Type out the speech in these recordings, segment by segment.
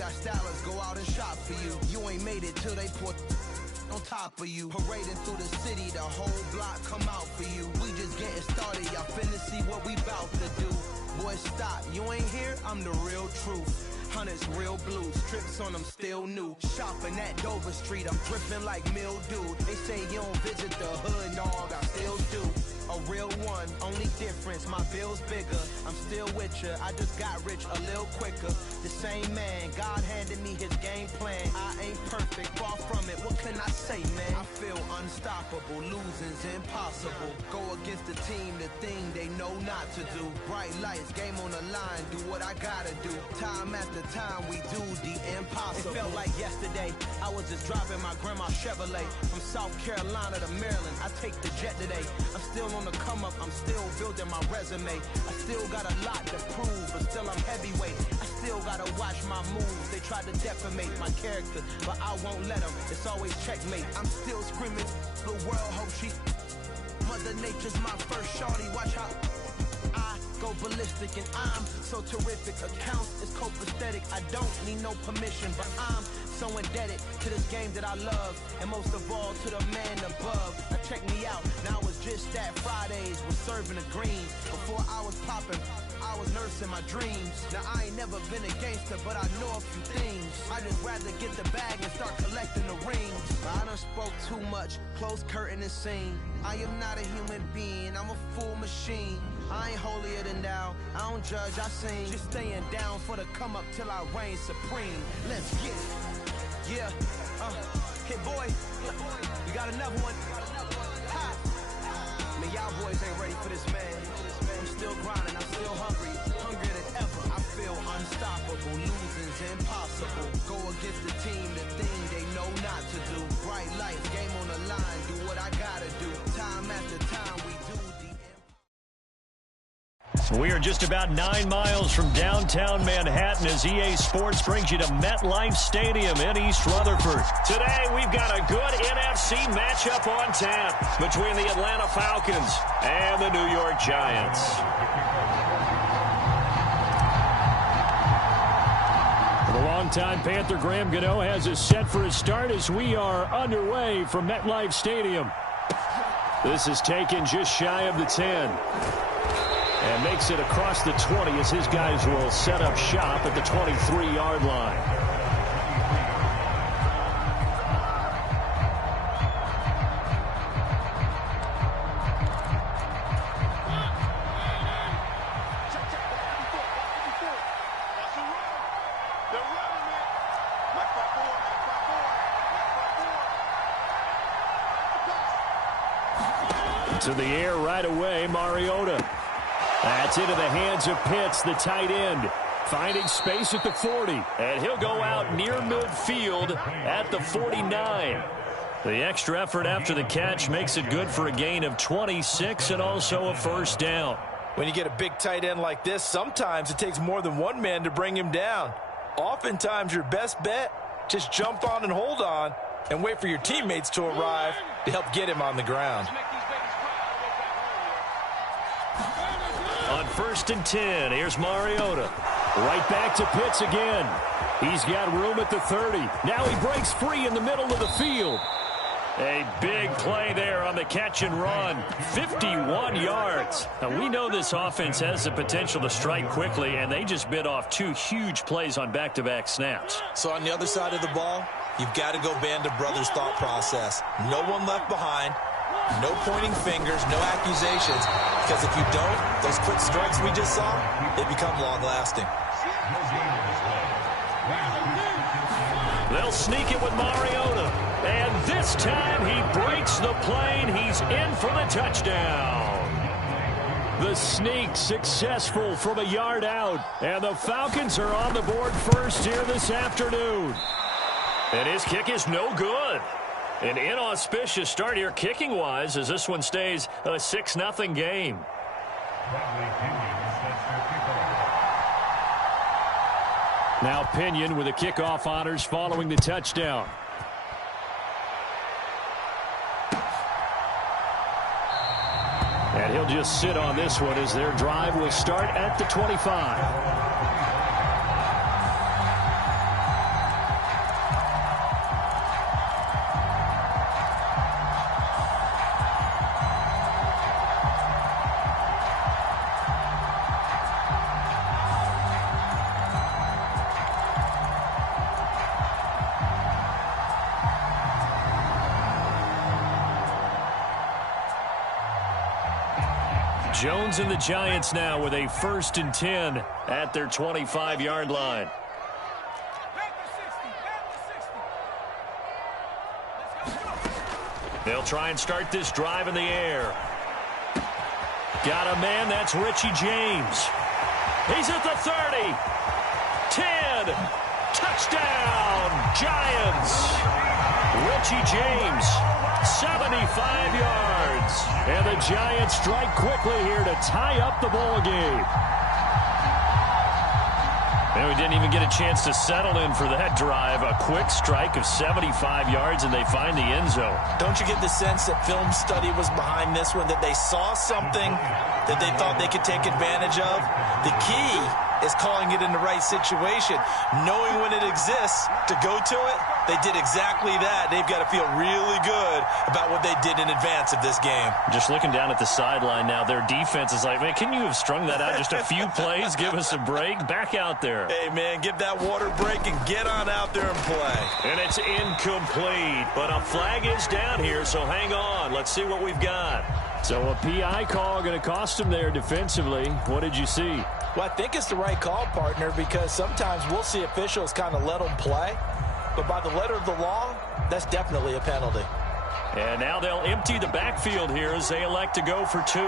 got stylers go out and shop for you. You ain't made it till they put on top of you. Parading through the city, the whole block come out for you. We just getting started, y'all finna see what we bout to do. Boy, stop, you ain't here, I'm the real truth. Hunters, real blue, strips on them still new. Shopping at Dover Street, I'm dripping like mildew. They say you don't visit the hood, dog, I still do. A real one, only difference, my bill's bigger. I'm still with ya, I just got rich a little quicker. The same man, God handed me his game plan. I ain't perfect, far from it, what can I say, man? I feel unstoppable, losing's impossible. Go against the team, the thing they know not to do. Bright lights, game on the line, do what I gotta do. Time after time, we do the impossible. It felt like yesterday, I was just driving my grandma's Chevrolet. From South Carolina to Maryland, I take the jet today. I'm still on the come up, I'm still building my resume. I still got a lot to prove, but still I'm heavyweight. I still gotta watch my moves. They tried to defamate my character, but I won't let them. It's always checkmate. I'm still screaming, the world hope she. Mother Nature's my first shorty, watch how I go ballistic and I'm so terrific. Accounts is copacetic, I don't need no permission, but I'm so indebted to this game that I love, and most of all to the man above. Now check me out, now it's just that Fridays was serving the greens. Before I was popping, I was nursing my dreams. Now I ain't never been a gangster, but I know a few things. I just rather get the bag and start collecting the rings. I done spoke too much, close curtain and scene. I am not a human being, I'm a full machine. I ain't holier than thou, I don't judge, I sing. Just staying down for the come up till I reign supreme. Let's get it. Yeah, hit boy, we got another one. Ha! Man, y'all boys ain't ready for this, man. I'm still grinding, I'm still hungry, hungrier than ever. I feel unstoppable, losing's impossible. Go against the team, the thing they know not to do. Bright lights, game on the line, do what I gotta do. Time after time, we do the. We are just about 9 miles from downtown Manhattan as EA Sports brings you to MetLife Stadium in East Rutherford. Today, we've got a good NFC matchup on tap between the Atlanta Falcons and the New York Giants. The longtime Panther Graham Gano has us set for a start as we are underway from MetLife Stadium. This is taken just shy of the 10. And makes it across the 20 as his guys will set up shop at the 23-yard line. To the air right away, Mariota. That's into the hands of Pitts, the tight end. Finding space at the 40. And he'll go out near midfield at the 49. The extra effort after the catch makes it good for a gain of 26 and also a first down. When you get a big tight end like this, sometimes it takes more than one man to bring him down. Oftentimes your best bet, just jump on and hold on and wait for your teammates to arrive to help get him on the ground. On 1st and 10, here's Mariota. Right back to Pitts again. He's got room at the 30. Now he breaks free in the middle of the field. A big play there on the catch and run. 51 yards. Now, we know this offense has the potential to strike quickly, and they just bit off 2 huge plays on back-to-back snaps. So on the other side of the ball, you've got to go Band of Brothers thought process. No one left behind. No pointing fingers, no accusations, because if you don't, those quick strikes we just saw, they become long-lasting. They'll sneak it with Mariota, and this time he breaks the plane. He's in for the touchdown. The sneak successful from a yard out, and the Falcons are on the board first here this afternoon. And his kick is no good. An inauspicious start here kicking-wise as this one stays a 6-0 game. Now Pinion with the kickoff honors following the touchdown. And he'll just sit on this one as their drive will start at the 25. Jones and the Giants now with a 1st and 10 at their 25-yard line. They'll try and start this drive in the air. Got a man, that's Richie James. He's at the 30. 10. Touchdown, Giants. Richie James, 75 yards. And the Giants strike quickly here to tie up the ball game. And we didn't even get a chance to settle in for that drive. A quick strike of 75 yards, and they find the end zone. Don't you get the sense that film study was behind this one, that they saw something that they thought they could take advantage of? The key is calling it in the right situation, knowing when it exists to go to it. They did exactly that. They've got to feel really good about what they did in advance of this game. Just looking down at the sideline now, their defense is like, man, can you have strung that out just a few plays? Give us a break. Back out there. Hey, man, give that water break and get on out there and play. And it's incomplete, but a flag is down here, so hang on. Let's see what we've got. So a PI call going to cost them there defensively. What did you see? Well, I think it's the right call, partner, because sometimes we'll see officials kind of let them play. But by the letter of the law, that's definitely a penalty. And now they'll empty the backfield here as they elect to go for 2.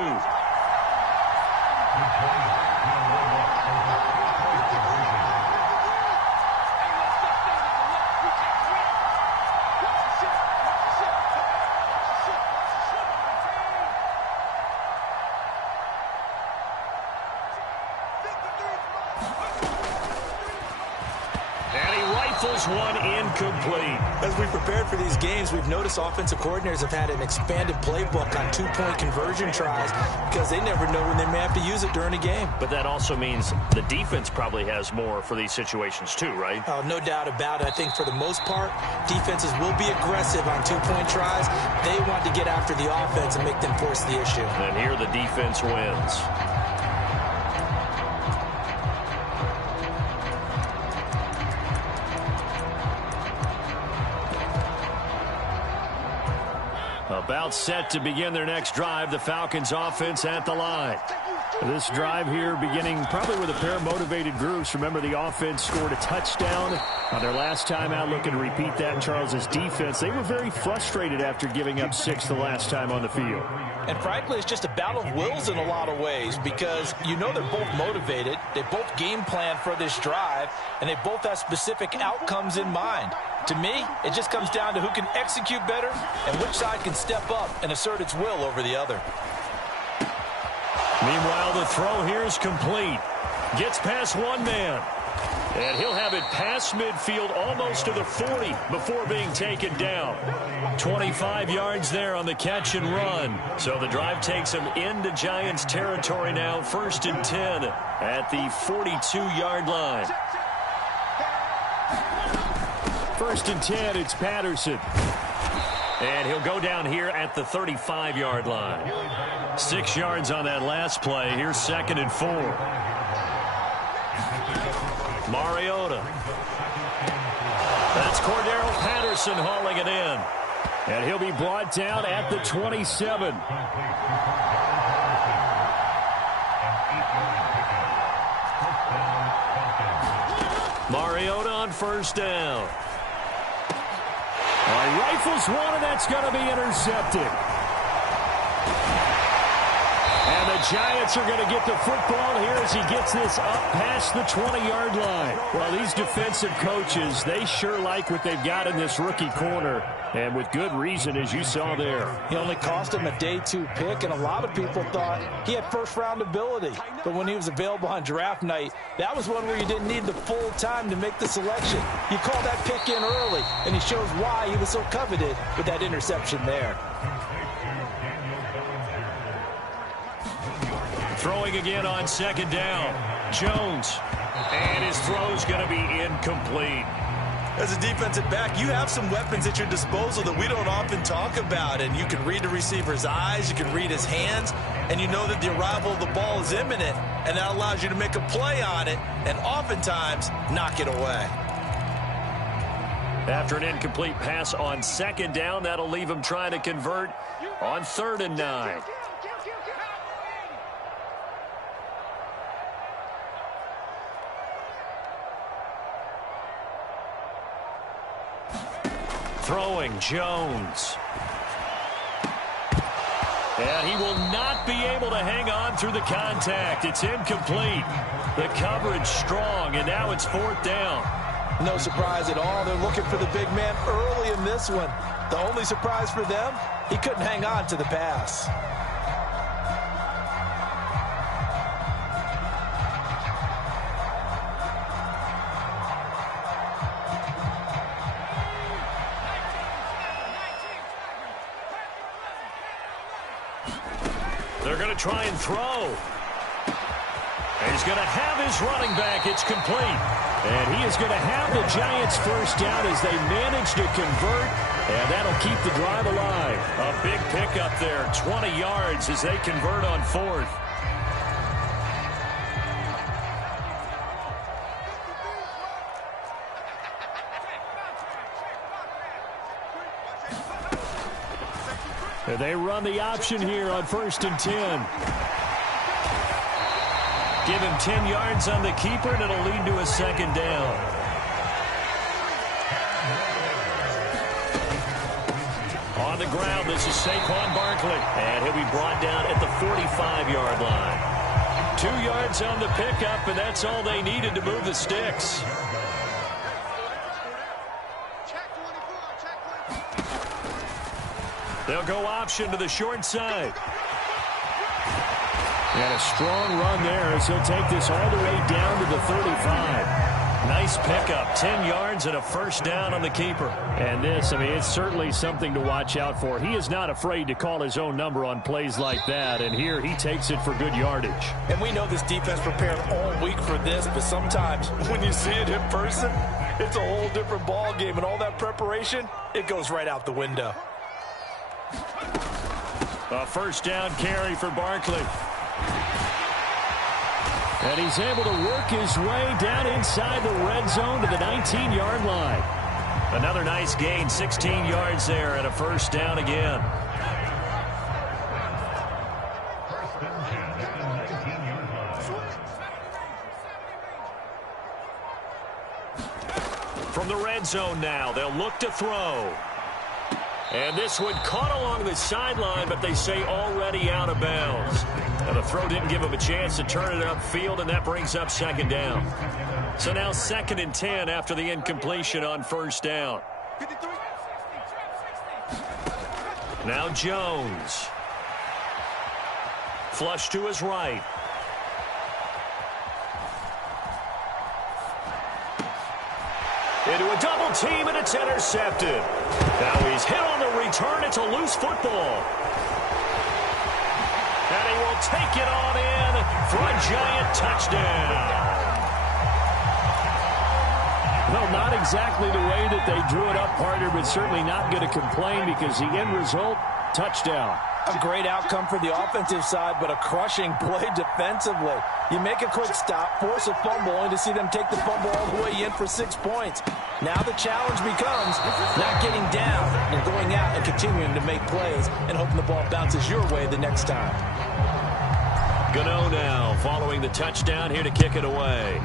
One incomplete. As we prepared for these games, we've noticed offensive coordinators have had an expanded playbook on 2-point conversion tries because they never know when they may have to use it during a game. But that also means the defense probably has more for these situations too, right? No doubt about it. I think for the most part, defenses will be aggressive on 2-point tries. They want to get after the offense and make them force the issue. And here the defense wins. About set to begin their next drive, the Falcons offense at the line. This drive here beginning probably with a pair of motivated groups. Remember, the offense scored a touchdown on their last time out. Looking to repeat that in Charles's defense. They were very frustrated after giving up 6 the last time on the field. And frankly, it's just a battle of wills in a lot of ways because you know they're both motivated. They both game plan for this drive, and they both have specific outcomes in mind. To me, it just comes down to who can execute better and which side can step up and assert its will over the other. Meanwhile, the throw here is complete. Gets past one man. And he'll have it past midfield almost to the 40 before being taken down. 25 yards there on the catch and run. So the drive takes him into Giants territory now. 1st and 10 at the 42-yard line. 1st and 10, it's Patterson. And he'll go down here at the 35-yard line. 6 yards on that last play. Here's 2nd and 4. Mariota. That's Cordero Patterson hauling it in. And he'll be brought down at the 27. Mariota on 1st down. Rifles one, and that's going to be intercepted. And the Giants are going to get the football here as he gets this up past the 20-yard line. Well, these defensive coaches, they sure like what they've got in this rookie corner, and with good reason, as you saw there. He only cost him a day 2 pick, and a lot of people thought he had first-round ability. But when he was available on draft night, that was one where you didn't need the full time to make the selection. You called that pick in early, and he shows why he was so coveted with that interception there. Throwing again on 2nd down. Jones. And his throw's going to be incomplete. As a defensive back, you have some weapons at your disposal that we don't often talk about. And you can read the receiver's eyes, you can read his hands, and you know that the arrival of the ball is imminent. And that allows you to make a play on it and oftentimes knock it away. After an incomplete pass on 2nd down, that'll leave him trying to convert on 3rd and 9. Throwing Jones. And he will not be able to hang on through the contact. It's incomplete. The coverage strong, and now it's 4th down. No surprise at all. They're looking for the big man early in this one. The only surprise for them, he couldn't hang on to the pass. They're going to try and throw. And he's going to have his running back. It's complete. And he is going to have the Giants first down as they manage to convert. And that'll keep the drive alive. A big pickup there. 20 yards as they convert on 4th. And they run the option here on 1st and 10. Give him 10 yards on the keeper, and it'll lead to a 2nd down. On the ground, this is Saquon Barkley. And he'll be brought down at the 45-yard line. 2 yards on the pickup, and that's all they needed to move the sticks. They'll go option to the short side. And a strong run there as he'll take this all the way down to the 35. Nice pickup, 10 yards and a 1st down on the keeper. And this, I mean, it's certainly something to watch out for. He is not afraid to call his own number on plays like that. And here he takes it for good yardage. And we know this defense prepared all week for this, but sometimes when you see it in person, it's a whole different ball game. And all that preparation, it goes right out the window. A 1st down carry for Barkley. And he's able to work his way down inside the red zone to the 19-yard line. Another nice gain, 16 yards there, and a 1st down again. From the red zone now, they'll look to throw. And this one caught along the sideline, but they say already out of bounds. And the throw didn't give him a chance to turn it upfield, and that brings up 2nd down. So now 2nd and 10 after the incompletion on 1st down. Now Jones. Flush to his right. Into a double team, and it's intercepted. Now he's hit on the return. It's a loose football. And he will take it on in for a Giant touchdown. Well, not exactly the way that they drew it up, partner, but certainly not going to complain because the end result, touchdown. A great outcome for the offensive side, but a crushing play defensively. You make a quick stop, force a fumble, only to see them take the fumble all the way in for 6 points. Now the challenge becomes not getting down and going out and continuing to make plays and hoping the ball bounces your way the next time. Gano now following the touchdown here to kick it away.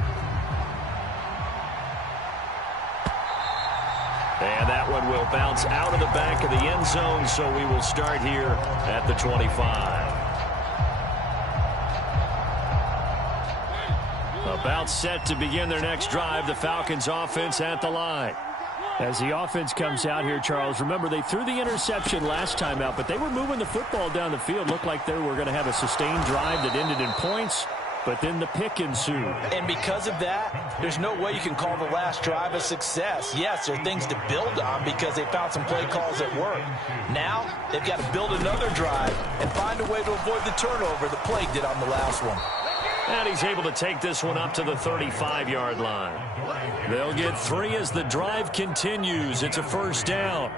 And that one will bounce out of the back of the end zone, so we will start here at the 25. About set to begin their next drive, the Falcons offense at the line. As the offense comes out here, Charles, remember they threw the interception last time out, but they were moving the football down the field. Looked like they were going to have a sustained drive that ended in points. But then the pick ensued. And because of that, there's no way you can call the last drive a success. Yes, there are things to build on because they found some play calls that work. Now, they've got to build another drive and find a way to avoid the turnover the play did on the last one. And he's able to take this one up to the 35-yard line. They'll get 3 as the drive continues. It's a 1st down.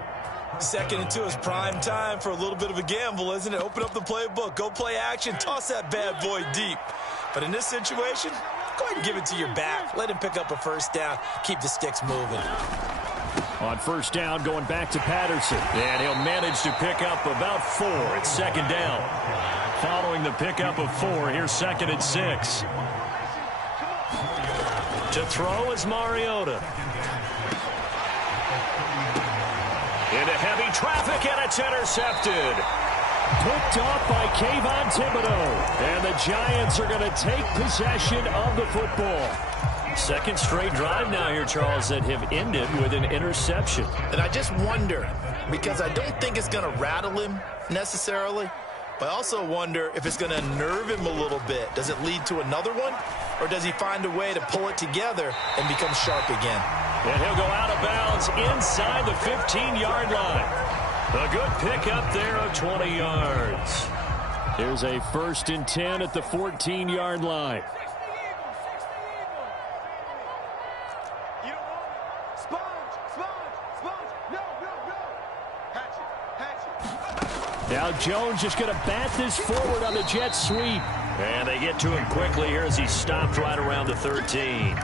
2nd and 2 is prime time for a little bit of a gamble, isn't it? Open up the playbook, go play action, toss that bad boy deep. But in this situation, go ahead and give it to your back. Let him pick up a 1st down. Keep the sticks moving. On 1st down, going back to Patterson. And he'll manage to pick up about 4. It's 2nd down. Following the pickup of 4, here's 2nd and 6. To throw is Mariota. Into heavy traffic, and it's intercepted. Picked off by Kayvon Thibodeau. And the Giants are going to take possession of the football. Second straight drive now here, Charles, that have ended with an interception. And I just wonder, because I don't think it's going to rattle him necessarily, but I also wonder if it's going to nerve him a little bit. Does it lead to another one? Or does he find a way to pull it together and become sharp again? And he'll go out of bounds inside the 15-yard line. A good pickup there of 20 yards. Here's a 1st and 10 at the 14-yard line. Now Jones just going to bat this forward on the jet sweep. And they get to him quickly here as he stopped right around the 13.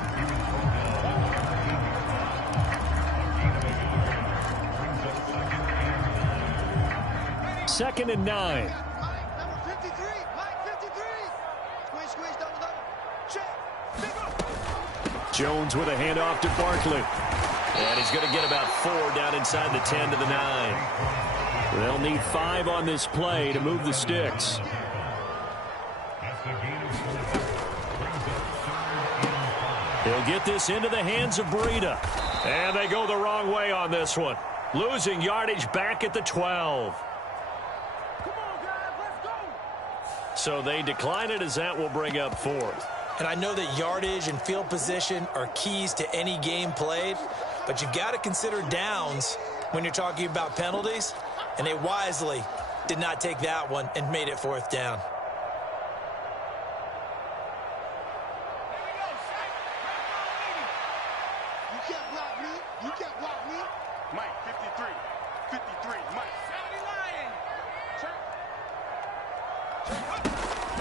Second and 9. Jones with a handoff to Barkley. And he's going to get about 4 down inside the 10 to the 9. They'll need 5 on this play to move the sticks. He'll get this into the hands of Breida. And they go the wrong way on this one. Losing yardage back at the 12. So they decline it as that will bring up 4th. And I know that yardage and field position are keys to any game played, but you've got to consider downs when you're talking about penalties, and they wisely did not take that one and made it 4th down. You can't block me. You can't block me. Mike, 53. 53. Mike.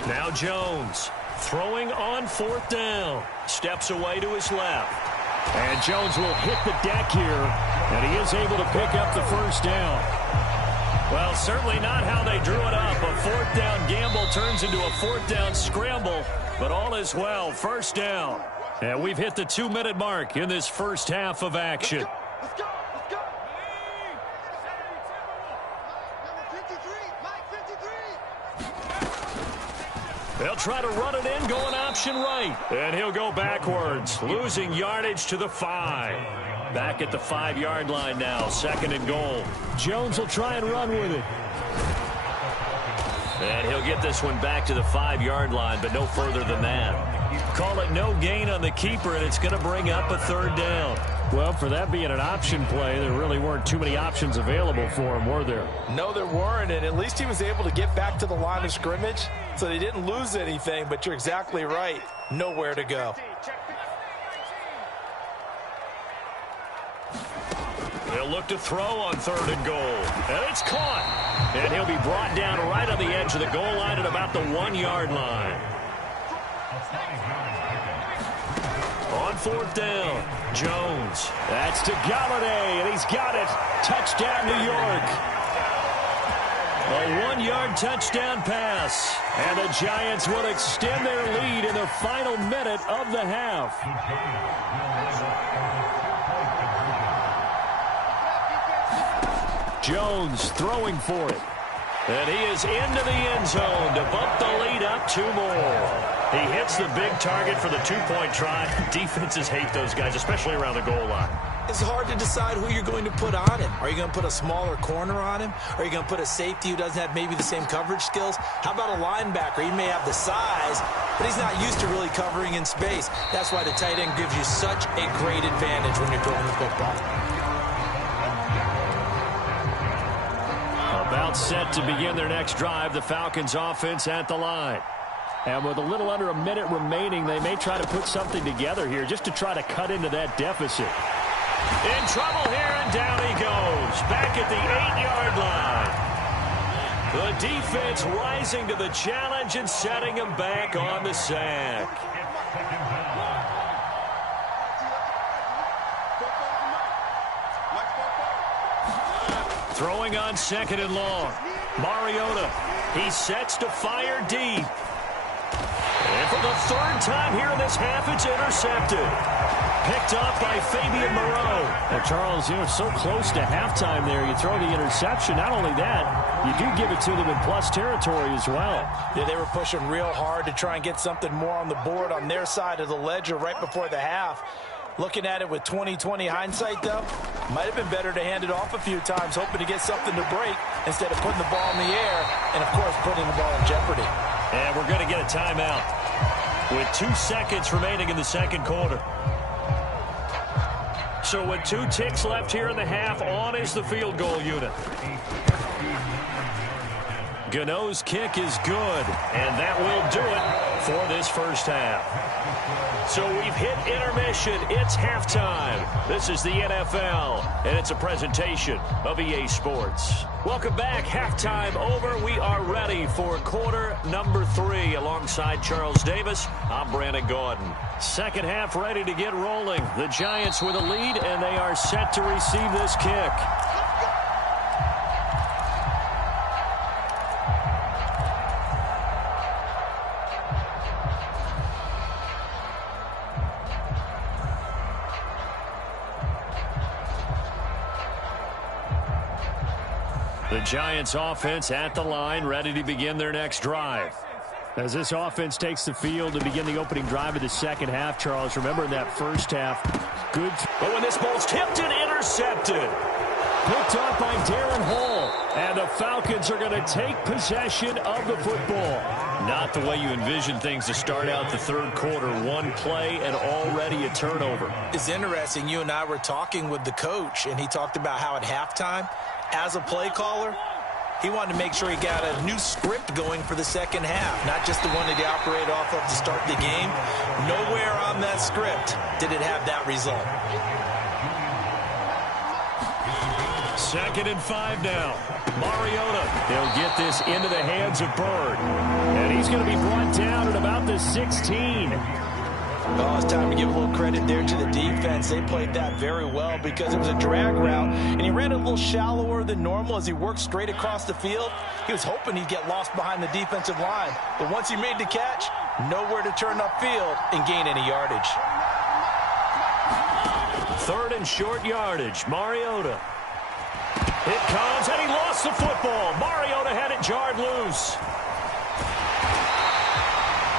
Now Jones throwing on 4th down. Steps away to his left. And Jones will hit the deck here. And he is able to pick up the 1st down. Well, certainly not how they drew it up. A 4th down gamble turns into a 4th down scramble. But all is well. 1st down. And we've hit the 2-minute mark in this first half of action. Let's go. Let's go. Number 53. Mike, 53. They'll try to run it in, going option right. And he'll go backwards, losing yardage to the 5. Back at the 5-yard line now, 2nd and goal. Jones will try and run with it. And he'll get this one back to the 5-yard line, but no further than that. Call it no gain on the keeper, and it's going to bring up a 3rd down. Well, for that being an option play, there really weren't too many options available for him, were there? No, there weren't, and at least he was able to get back to the line of scrimmage, so they didn't lose anything, but you're exactly right. Nowhere to go. He'll look to throw on 3rd and goal. And it's caught. And he'll be brought down right on the edge of the goal line at about the 1-yard line. On 4th down, Jones. That's to Galladay, and he's got it. Touchdown, New York. A 1-yard touchdown pass. And the Giants will extend their lead in the final minute of the half. Jones throwing for it. And he is into the end zone to bump the lead up 2 more. He hits the big target for the 2-point try. Defenses hate those guys, especially around the goal line. It's hard to decide who you're going to put on him. Are you going to put a smaller corner on him? Are you going to put a safety who doesn't have maybe the same coverage skills? How about a linebacker? He may have the size, but he's not used to really covering in space. That's why the tight end gives you such a great advantage when you're throwing the football. About set to begin their next drive, the Falcons offense at the line. And with a little under a minute remaining, they may try to put something together here just to try to cut into that deficit. In trouble here, and down he goes. Back at the 8-yard line. The defense rising to the challenge and setting him back on the sack. Throwing on 2nd and long. Mariota, he sets to fire deep. And for the 3rd time here in this half, it's intercepted. Picked up by Fabian Moreau. Well, Charles, so close to halftime there. You throw the interception. Not only that, you do give it to them in plus territory as well. Yeah, they were pushing real hard to try and get something more on the board on their side of the ledger right before the half. Looking at it with 20/20 hindsight, though, might have been better to hand it off a few times, hoping to get something to break instead of putting the ball in the air and, of course, putting the ball in jeopardy. And we're going to get a timeout with 2 seconds remaining in the second quarter. So with 2 ticks left here in the half, on is the field goal unit. Gano's kick is good, and that will do it for this first half. So we've hit intermission. It's halftime. This is the NFL, and it's a presentation of EA Sports. Welcome back. Halftime over. We are ready for quarter number 3. Alongside Charles Davis, I'm Brandon Gordon. Second half ready to get rolling. The Giants with a lead, and they are set to receive this kick. The Giants offense at the line, ready to begin their next drive. As this offense takes the field to begin the opening drive of the second half, Charles, remember in that first half, good. But when this ball's tipped and intercepted. Picked up by Darren Hall. And the Falcons are going to take possession of the football. Not the way you envision things to start out the third quarter. One play and already a turnover. It's interesting. You and I were talking with the coach, and he talked about how at halftime, as a play caller, he wanted to make sure he got a new script going for the second half, not just the one that he operated off of to start the game. Nowhere on that script did it have that result. 2nd and 5 now. Mariota. They'll get this into the hands of Bird. And he's going to be brought down at about the 16. Oh, it's time to give a little credit there to the defense. They played that very well because it was a drag route, and he ran a little shallower than normal as he worked straight across the field. He was hoping he'd get lost behind the defensive line, but once he made the catch, nowhere to turn upfield and gain any yardage. 3rd and short yardage. Mariota. It comes, and he lost the football. Mariota had it jarred loose.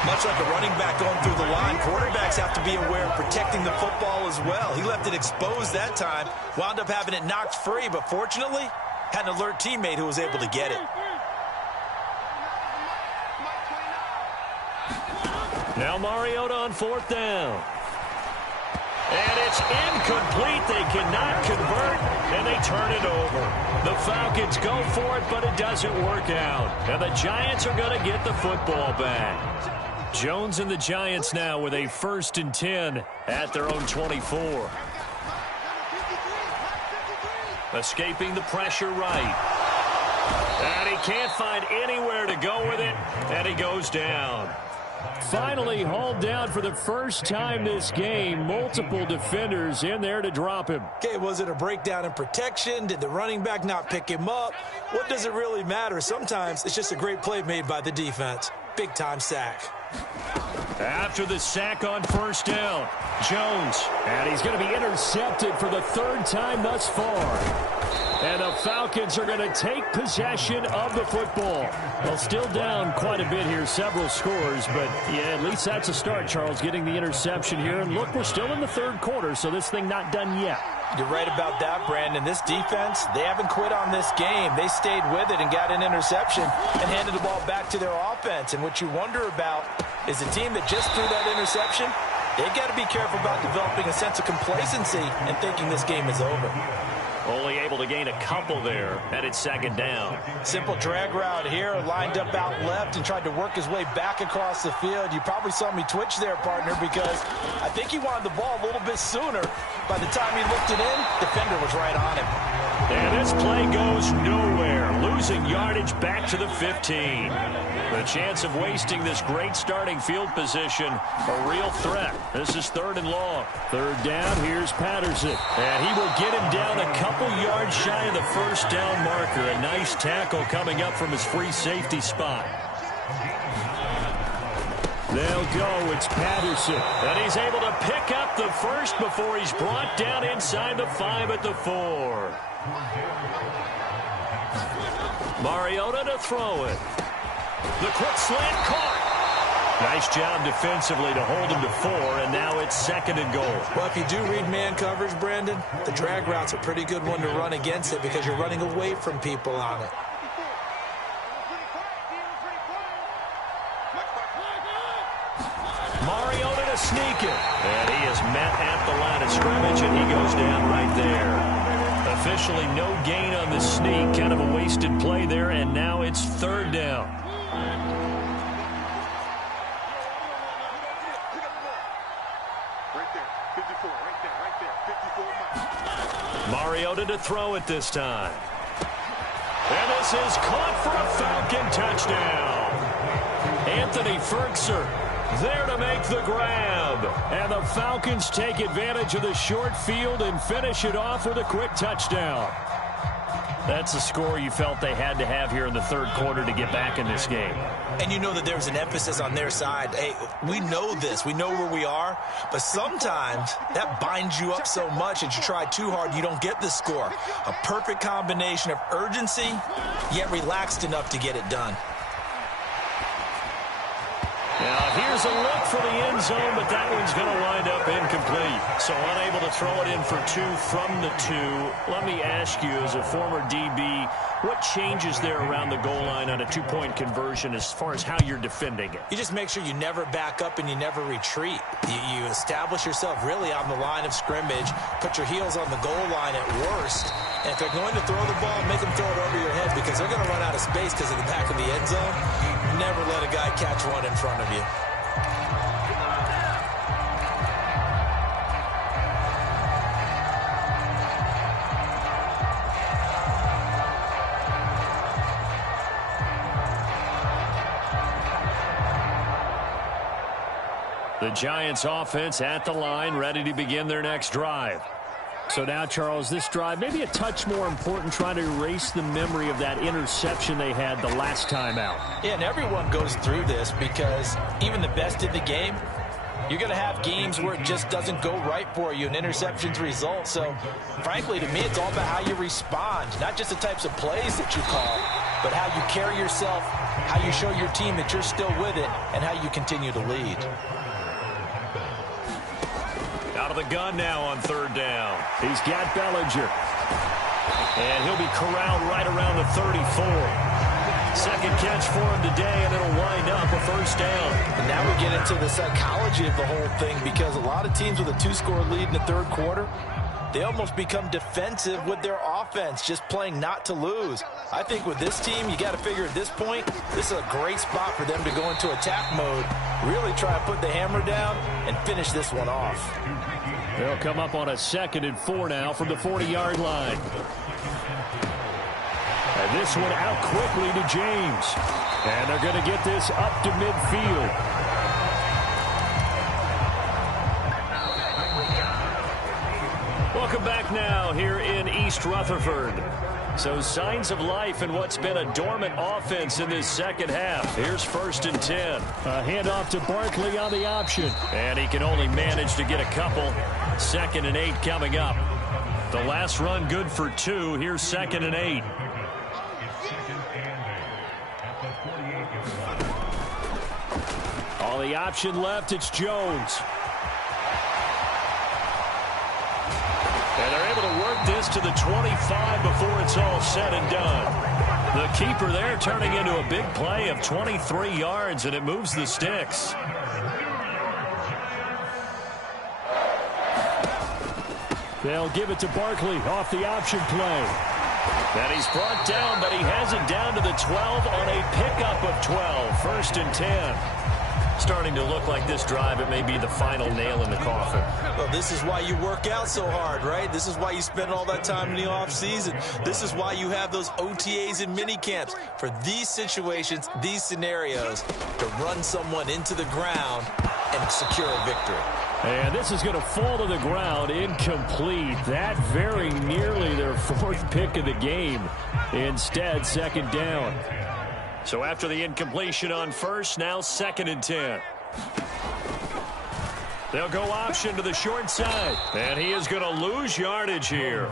Much like a running back going through the line, quarterbacks have to be aware of protecting the football as well. He left it exposed that time, wound up having it knocked free, but fortunately, had an alert teammate who was able to get it. Now Mariota on 4th down. And it's incomplete. They cannot convert, and they turn it over. The Falcons go for it, but it doesn't work out. And the Giants are going to get the football back. Jones and the Giants now with a 1st and 10 at their own 24. Escaping the pressure right. And he can't find anywhere to go with it, and he goes down. Finally hauled down for the first time this game. Multiple defenders in there to drop him. Okay, was it a breakdown in protection? Did the running back not pick him up? What does it really matter? Sometimes it's just a great play made by the defense. Big-time sack. After the sack on 1st down, Jones. And he's going to be intercepted for the 3rd time thus far. And the Falcons are going to take possession of the football. Well, still down quite a bit here, several scores, but yeah, at least that's a start, Charles, getting the interception here. And look, we're still in the 3rd quarter, so this thing not done yet. You're right about that, Brandon. This defense, they haven't quit on this game. They stayed with it and got an interception and handed the ball back to their offense. And what you wonder about is a team that just threw that interception, they've got to be careful about developing a sense of complacency and thinking this game is over. Only able to gain a couple there, and it's 2nd down. Simple drag route here, lined up out left and tried to work his way back across the field. You probably saw me twitch there, partner, because I think he wanted the ball a little bit sooner. By the time he looked it in, defender was right on him. And this play goes nowhere, losing yardage back to the 15. The chance of wasting this great starting field position, a real threat. This is 3rd and long. 3rd down, here's Patterson. And he will get him down a couple yards shy of the 1st down marker. A nice tackle coming up from his free safety spot. They'll go. It's Patterson. And he's able to pick up the first before he's brought down inside the 5 at the 4. Mariota to throw it. The quick slant caught. Nice job defensively to hold him to 4, and now it's 2nd and goal. Well, if you do read man coverage, Brandon, the drag route's a pretty good one to run against it because you're running away from people on it. Mariota to sneak it. And he is met at the line of scrimmage, and he goes down right there. Officially no gain on the sneak. Kind of a wasted play there, and now it's 3rd down. Mariota to throw it this time. And this is caught for a Falcon touchdown. Anthony Ferkser there to make the grab. And the Falcons take advantage of the short field and finish it off with a quick touchdown. That's a score you felt they had to have here in the 3rd quarter to get back in this game. And you know that there's an emphasis on their side. Hey, we know this. We know where we are. But sometimes that binds you up so much that you try too hard, you don't get the score. A perfect combination of urgency, yet relaxed enough to get it done. Now, here's a look for the end zone, but that one's going to wind up incomplete. So unable to throw it in for 2 from the 2. Let me ask you, as a former DB, what changes there around the goal line on a 2-point conversion as far as how you're defending it? You just make sure you never back up and you never retreat. You establish yourself really on the line of scrimmage, put your heels on the goal line at worst, and if they're going to throw the ball, make them throw it over your head because they're going to run out of space because of the back of the end zone. Never let a guy catch one in front of you. The Giants offense at the line, ready to begin their next drive. So now, Charles, this drive maybe a touch more important, trying to erase the memory of that interception they had the last time out. Yeah, and everyone goes through this because even the best in the game, you're going to have games where it just doesn't go right for you and interceptions result. So, frankly, to me, it's all about how you respond, not just the types of plays that you call, but how you carry yourself, how you show your team that you're still with it, and how you continue to lead. Out of the gun now on 3rd down. He's got Bellinger. And he'll be corralled right around the 34. 2nd catch for him today, and it'll wind up a 1st down. And now we get into the psychology of the whole thing because a lot of teams with a 2-score lead in the 3rd quarter, they almost become defensive with their offense, just playing not to lose. I think with this team, you got to figure at this point, this is a great spot for them to go into attack mode, really try to put the hammer down and finish this one off. They'll come up on a 2nd and 4 now from the 40-yard line. And this one out quickly to James. And they're going to get this up to midfield. Welcome back now here in East Rutherford. So signs of life in what's been a dormant offense in this 2nd half. Here's 1st and 10. A handoff to Barkley on the option. And he can only manage to get a couple. 2nd and 8 coming up. The last run good for 2. Here's 2nd and 8. On the option left, it's Jones. And they're able to work this to the 25 before it's all said and done. The keeper there turning into a big play of 23 yards, and it moves the sticks. They'll give it to Barkley off the option play. And he's brought down, but he has it down to the 12 on a pickup of 12. 1st and 10. Starting to look like this drive, it may be the final nail in the coffin. Well, this is why you work out so hard, right? This is why you spend all that time in the offseason. This is why you have those OTAs and mini camps. For these situations, these scenarios, to run someone into the ground and secure a victory. And this is going to fall to the ground, incomplete. That very nearly their 4th pick of the game. Instead, 2nd down. So after the incompletion on 1st, now 2nd and 10. They'll go option to the short side. And he is going to lose yardage here.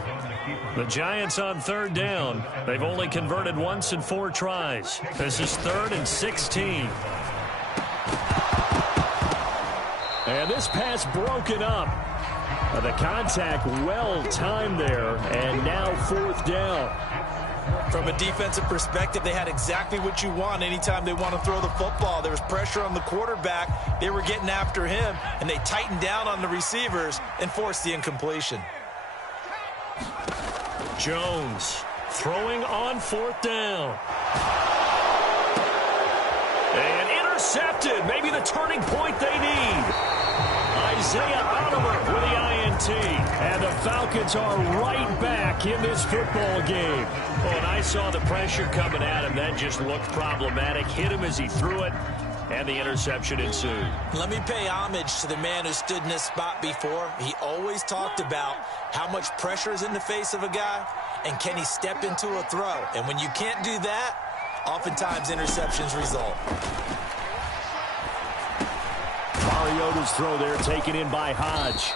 The Giants on third down. They've only converted once in 4 tries. This is 3rd and 16. And this pass broken up. The contact well timed there. And now 4th down. From a defensive perspective, they had exactly what you want anytime they want to throw the football. There was pressure on the quarterback. They were getting after him, and they tightened down on the receivers and forced the incompletion. Jones throwing on 4th down. And intercepted. Maybe the turning point they need. Isaiah Oliver with the INT. And the Falcons are right back in this football game. Oh, and I saw the pressure coming at him. That just looked problematic. Hit him as he threw it, and the interception ensued. Let me pay homage to the man who stood in this spot before. He always talked about how much pressure is in the face of a guy, and can he step into a throw. And when you can't do that, oftentimes interceptions result. Mariota's throw there taken in by Hodge.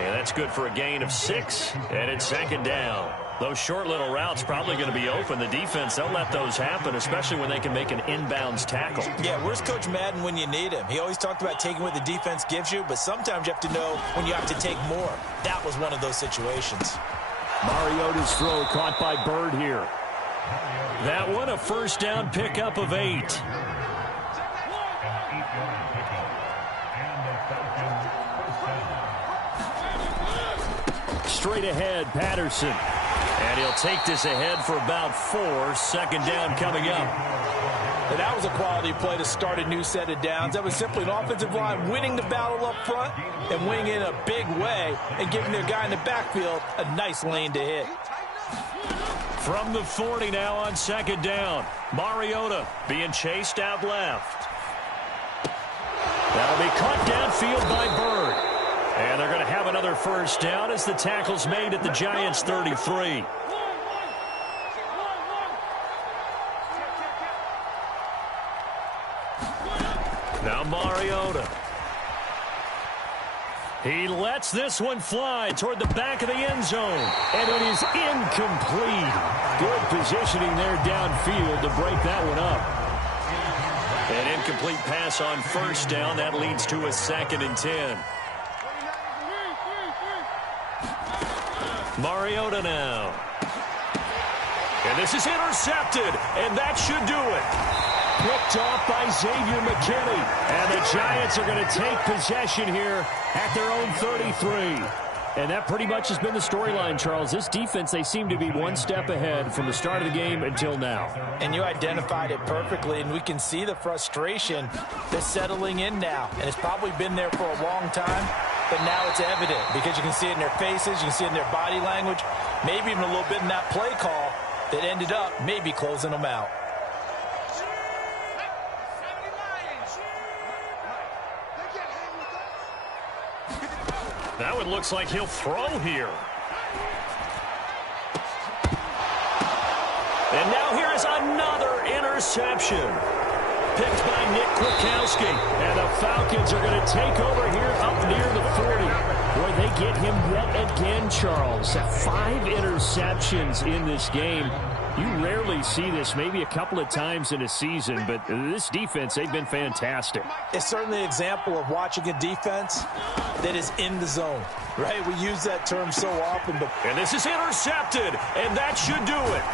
Yeah, that's good for a gain of 6, and it's 2nd down. Those short little routes probably going to be open. The defense, they'll let those happen, especially when they can make an inbounds tackle. Yeah, where's Coach Madden when you need him? He always talked about taking what the defense gives you, but sometimes you have to know when you have to take more. That was one of those situations. Mariota's throw caught by Bird here. That one a 1st down pickup of 8. Straight ahead, Patterson. And he'll take this ahead for about 4. 2nd down coming up. And that was a quality play to start a new set of downs. That was simply an offensive line winning the battle up front and winning in a big way and giving their guy in the backfield a nice lane to hit. From the 40 now on 2nd down. Mariota being chased out left. That'll be caught downfield by Bird. And they're going to have another 1st down as the tackle's made at the Giants' 33. Now Mariota. He lets this one fly toward the back of the end zone. And it is incomplete. Good positioning there downfield to break that one up. An incomplete pass on 1st down. That leads to a 2nd and 10. Mariota now. And this is intercepted, and that should do it. Picked off by Xavier McKinney. And the Giants are going to take possession here at their own 33. And that pretty much has been the storyline, Charles. This defense, they seem to be one step ahead from the start of the game until now. And you identified it perfectly, and we can see the frustration that's settling in now. And it's probably been there for a long time. But now it's evident because you can see it in their faces, you can see it in their body language, maybe even a little bit in that play call that ended up maybe closing them out. Now it looks like he'll throw here. And now here is another interception. Picked by Nick Kwiatkowski. And the Falcons are going to take over here up near the 40. Boy, they get him yet again, Charles. 5 interceptions in this game. You rarely see this, maybe a couple of times in a season, but this defense, they've been fantastic. It's certainly an example of watching a defense that is in the zone, right? We use that term so often. And this is intercepted, and that should do it.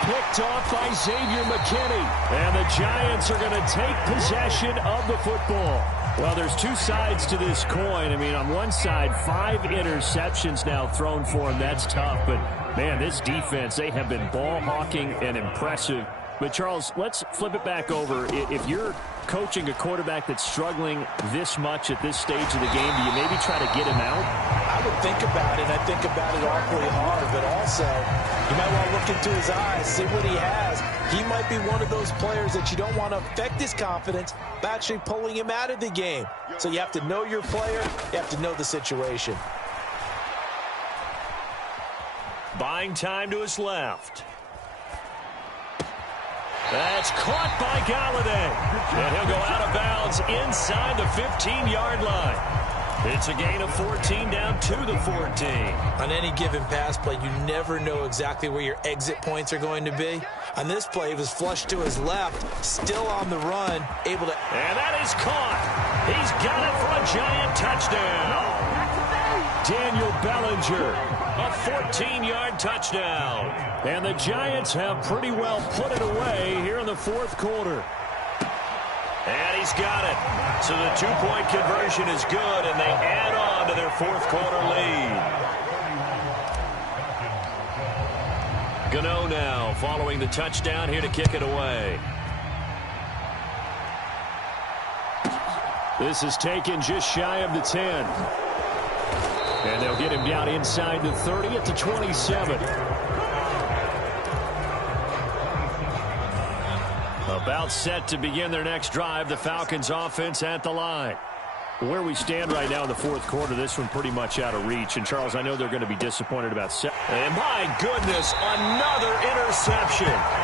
Picked off by Xavier McKinney. And the Giants are going to take possession of the football. Well, there's 2 sides to this coin. I mean, on one side, 5 interceptions now thrown for him. That's tough. But, man, this defense, they have been ball hawking and impressive. But, Charles, let's flip it back over. If you're coaching a quarterback that's struggling this much at this stage of the game, do you maybe try to get him out? I would think about it. I think about it awfully hard. But also, you might want to look into his eyes, see what he has. He might be one of those players that you don't want to affect his confidence by actually pulling him out of the game. So you have to know your player. You have to know the situation. Buying time to his left. That's caught by Galladay. And he'll go out of bounds inside the 15-yard line. It's a gain of 14 down to the 14. On any given pass play, you never know exactly where your exit points are going to be. On this play, he was flushed to his left, still on the run, able to... And that is caught. He's got it for a giant touchdown. Daniel Bellinger, a 14-yard touchdown. And the Giants have pretty well put it away here in the fourth quarter. And he's got it. So the two-point conversion is good, and they add on to their fourth quarter lead. Gano now following the touchdown here to kick it away. This is taken just shy of the 10. And they'll get him down inside the 30 at the 27. About set to begin their next drive, the Falcons offense at the line. Where we stand right now in the fourth quarter, this one pretty much out of reach. And, Charles, I know they're going to be disappointed about set. And, my goodness, another interception.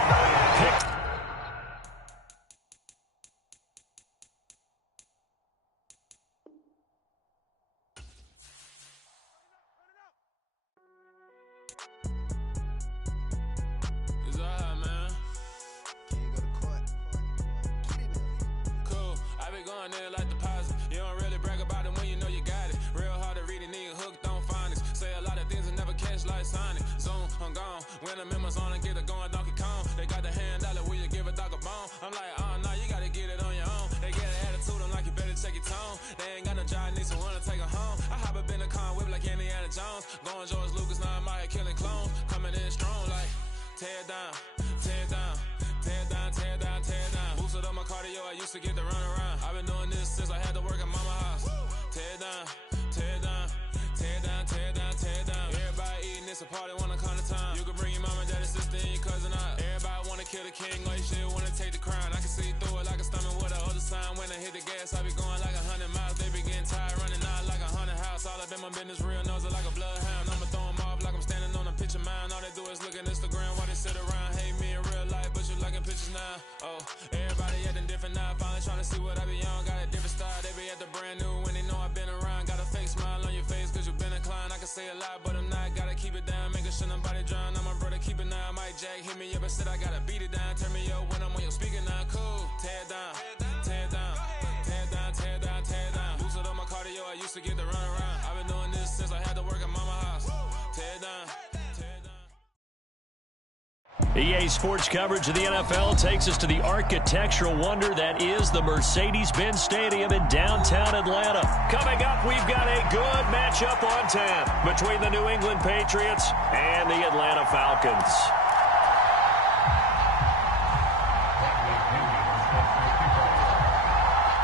EA Sports coverage of the NFL takes us to the architectural wonder that is the Mercedes-Benz Stadium in downtown Atlanta. Coming up, we've got a good matchup on tap between the New England Patriots and the Atlanta Falcons.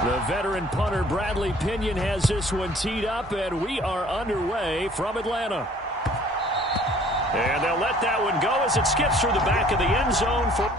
The veteran punter Bradley Pinion has this one teed up, and we are underway from Atlanta. And they'll let that one go as it skips through the back of the end zone for...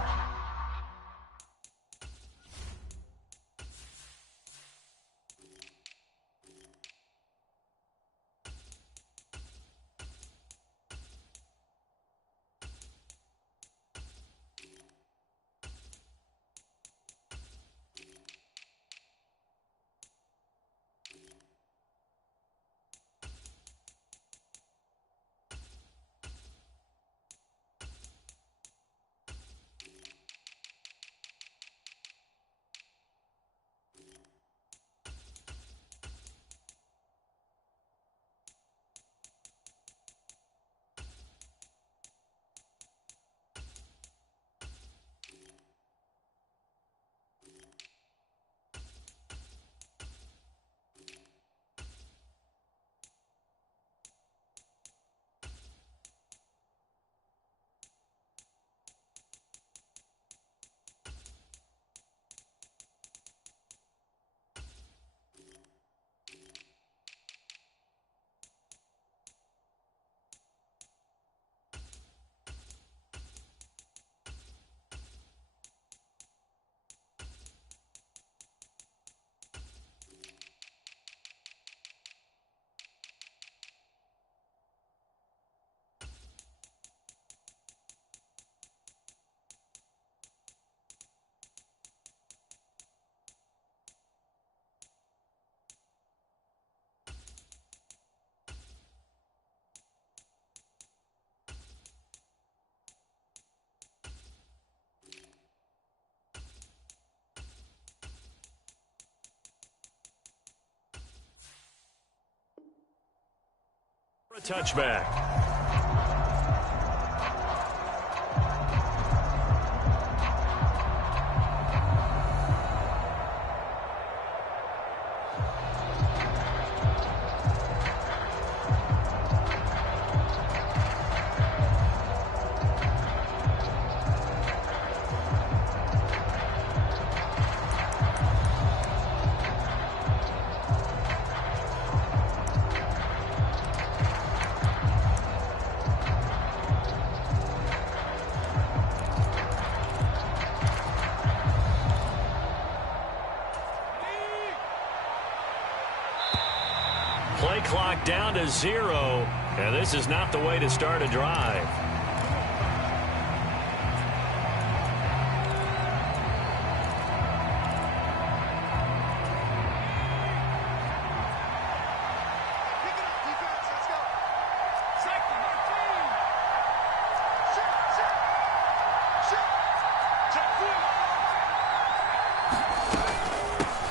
A touchback. Play clock down to 0, and this is not the way to start a drive.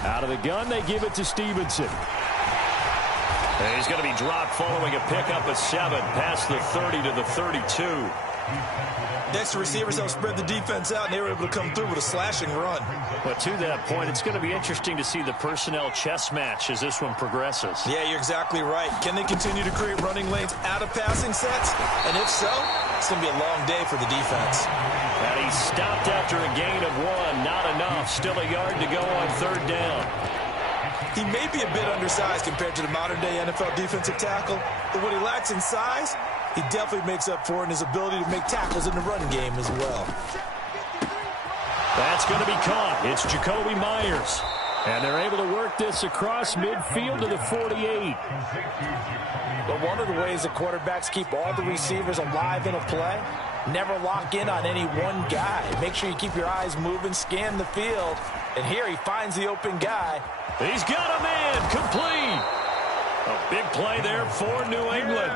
Out of the gun, they give it to Stevenson. And he's going to be dropped following a pickup of 7 past the 30 to the 32. The extra receivers helped spread the defense out, and they were able to come through with a slashing run. But to that point, it's going to be interesting to see the personnel chess match as this one progresses. Yeah, you're exactly right. Can they continue to create running lanes out of passing sets? And if so, it's going to be a long day for the defense. And he stopped after a gain of 1. Not enough. Still a yard to go on 3rd down. He may be a bit undersized compared to the modern-day NFL defensive tackle, but what he lacks in size, he definitely makes up for it in his ability to make tackles in the run game as well. That's going to be caught. It's Jacoby Myers. And they're able to work this across midfield to the 48. But one of the ways the quarterbacks keep all the receivers alive in a play, never lock in on any one guy. Make sure you keep your eyes moving, scan the field. And here he finds the open guy. He's got a man complete. A big play there for New England.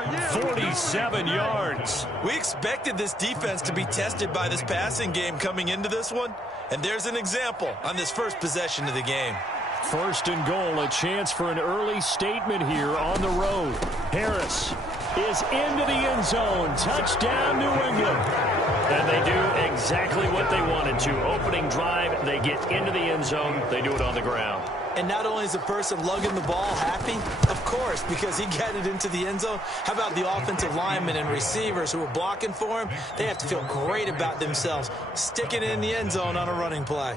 47 yards. We expected this defense to be tested by this passing game coming into this one. And there's an example on this first possession of the game. 1st and goal, a chance for an early statement here on the road. Harris is into the end zone. Touchdown, New England. And they do exactly what they wanted to. Opening drive, they get into the end zone. They do it on the ground. And not only is the person lugging the ball happy, of course, because he got it into the end zone. How about the offensive linemen and receivers who are blocking for him? They have to feel great about themselves, sticking it in the end zone on a running play.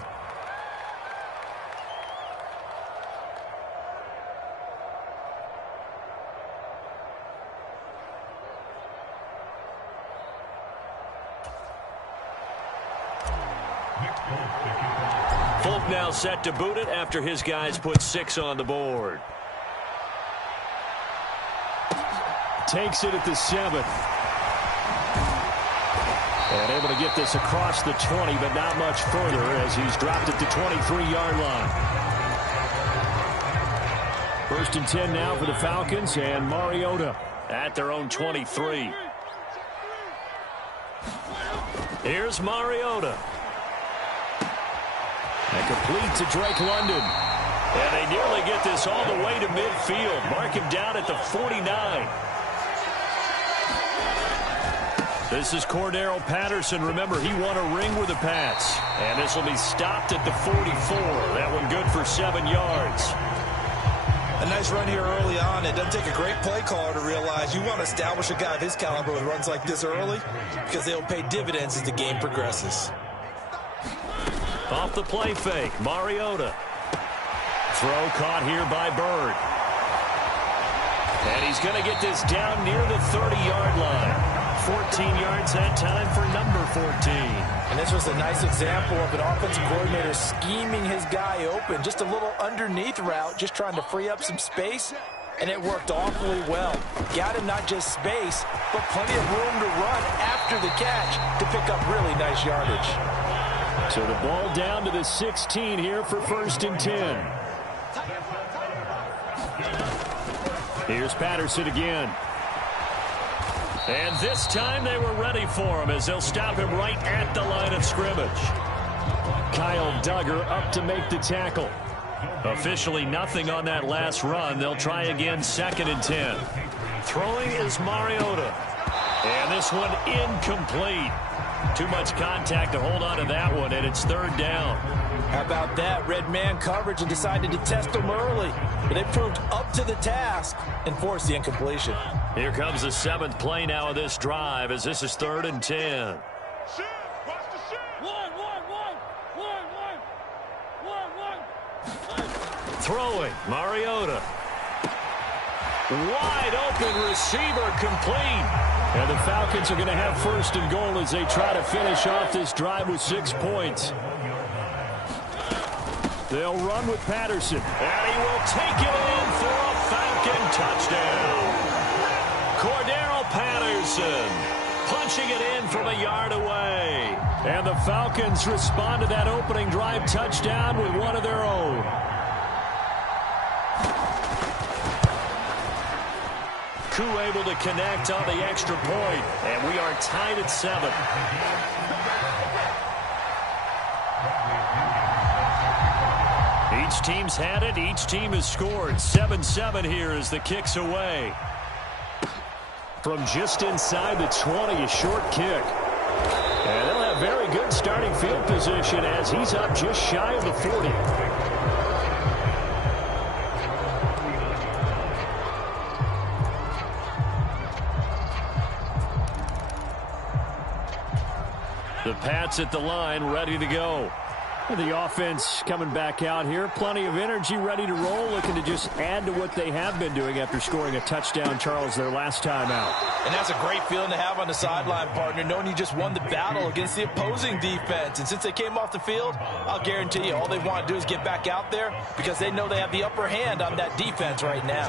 Folk now set to boot it after his guys put 6 on the board. Takes it at the 7. And able to get this across the 20, but not much further as he's dropped it to 23-yard line. 1st and 10 now for the Falcons, and Mariota at their own 23. Here's Mariota. And complete to Drake London. And they nearly get this all the way to midfield. Mark him down at the 49. This is Cordero Patterson. Remember, he won a ring with the Pats. And this will be stopped at the 44. That one good for 7 yards. A nice run here early on. It doesn't take a great play caller to realize you want to establish a guy of his caliber with runs like this early because they'll pay dividends as the game progresses. Off the play fake, Mariota. Throw caught here by Bird. And he's going to get this down near the 30-yard line. 14 yards that time for number 14. And this was a nice example of an offensive coordinator scheming his guy open. Just a little underneath route, just trying to free up some space. And it worked awfully well. Got him not just space, but plenty of room to run after the catch to pick up really nice yardage. So the ball down to the 16 here for 1st and 10. Here's Patterson again. And this time they were ready for him as they'll stop him right at the line of scrimmage. Kyle Duggar up to make the tackle. Officially nothing on that last run. They'll try again 2nd and 10. Throwing is Mariota. And this one incomplete. Too much contact to hold on to that one, and it's third down. How about that? Red man coverage and decided to test them early. But they proved up to the task and forced the incompletion. Here comes the seventh play now of this drive as this is 3rd and 10. Throwing, Mariota. Wide open receiver complete. And the Falcons are going to have 1st and goal as they try to finish off this drive with 6 points. They'll run with Patterson. And he will take it in for a Falcon touchdown. Cordero Patterson punching it in from a yard away. And the Falcons respond to that opening drive touchdown with one of their own. Koo able to connect on the extra point, and we are tied at 7. Each team's had it. Each team has scored. 7-7 here as the kick's away. From just inside the 20, a short kick. And they'll have very good starting field position as he's up just shy of the 40. The Pats at the line, ready to go. The offense coming back out here. Plenty of energy, ready to roll, looking to just add to what they have been doing after scoring a touchdown, Charles, their last time out. And that's a great feeling to have on the sideline, partner, knowing you just won the battle against the opposing defense. And since they came off the field, I'll guarantee you all they want to do is get back out there because they know they have the upper hand on that defense right now.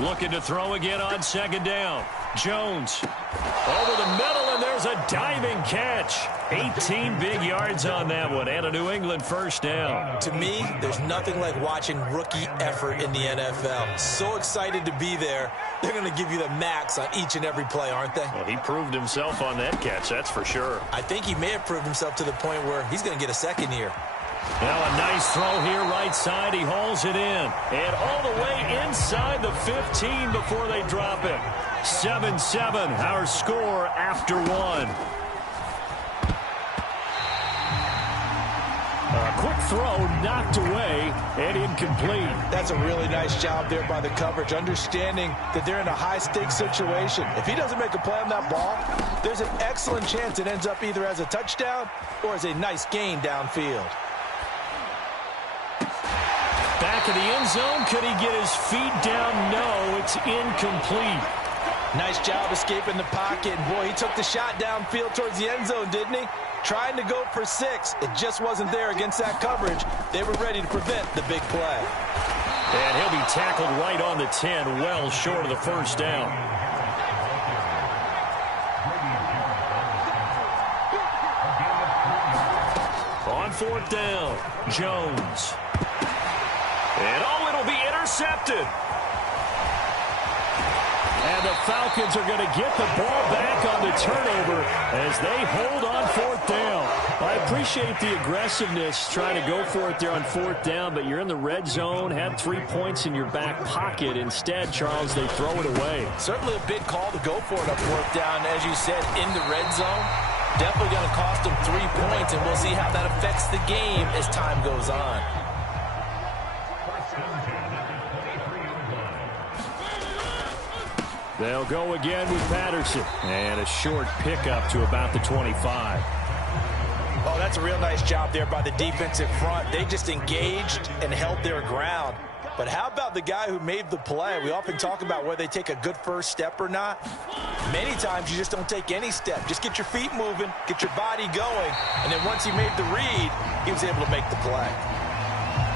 Looking to throw again on 2nd down. Jones over the middle, and there's a diving catch. 18 big yards on that one, and a New England 1st down. To me, there's nothing like watching rookie effort in the NFL. So excited to be there. They're going to give you the max on each and every play, aren't they? Well, he proved himself on that catch, that's for sure. I think he may have proved himself to the point where he's going to get a second year. Now a nice throw here, right side. He hauls it in. And all the way inside the 15 before they drop it. 7-7, our score after 1. A quick throw knocked away and incomplete. That's a really nice job there by the coverage, understanding that they're in a high-stakes situation. If he doesn't make a play on that ball, there's an excellent chance it ends up either as a touchdown or as a nice gain downfield. Back in the end zone. Could he get his feet down? No, it's incomplete. Nice job escaping the pocket. Boy, he took the shot downfield towards the end zone, didn't he? Trying to go for 6. It just wasn't there against that coverage. They were ready to prevent the big play. And he'll be tackled right on the 10, well short of the 1st down. On 4th down, Jones. And it'll be intercepted. And the Falcons are going to get the ball back on the turnover as they hold on 4th down. I appreciate the aggressiveness trying to go for it there on 4th down, but you're in the red zone, had 3 points in your back pocket. Instead, Charles, they throw it away. Certainly a big call to go for it on 4th down, as you said, in the red zone. Definitely going to cost them 3 points, and we'll see how that affects the game as time goes on. They'll go again with Patterson. And a short pickup to about the 25. Oh, that's a real nice job there by the defensive front. They just engaged and held their ground. But how about the guy who made the play? We often talk about whether they take a good first step or not. Many times you just don't take any step. Just get your feet moving, get your body going, and then once he made the read, he was able to make the play.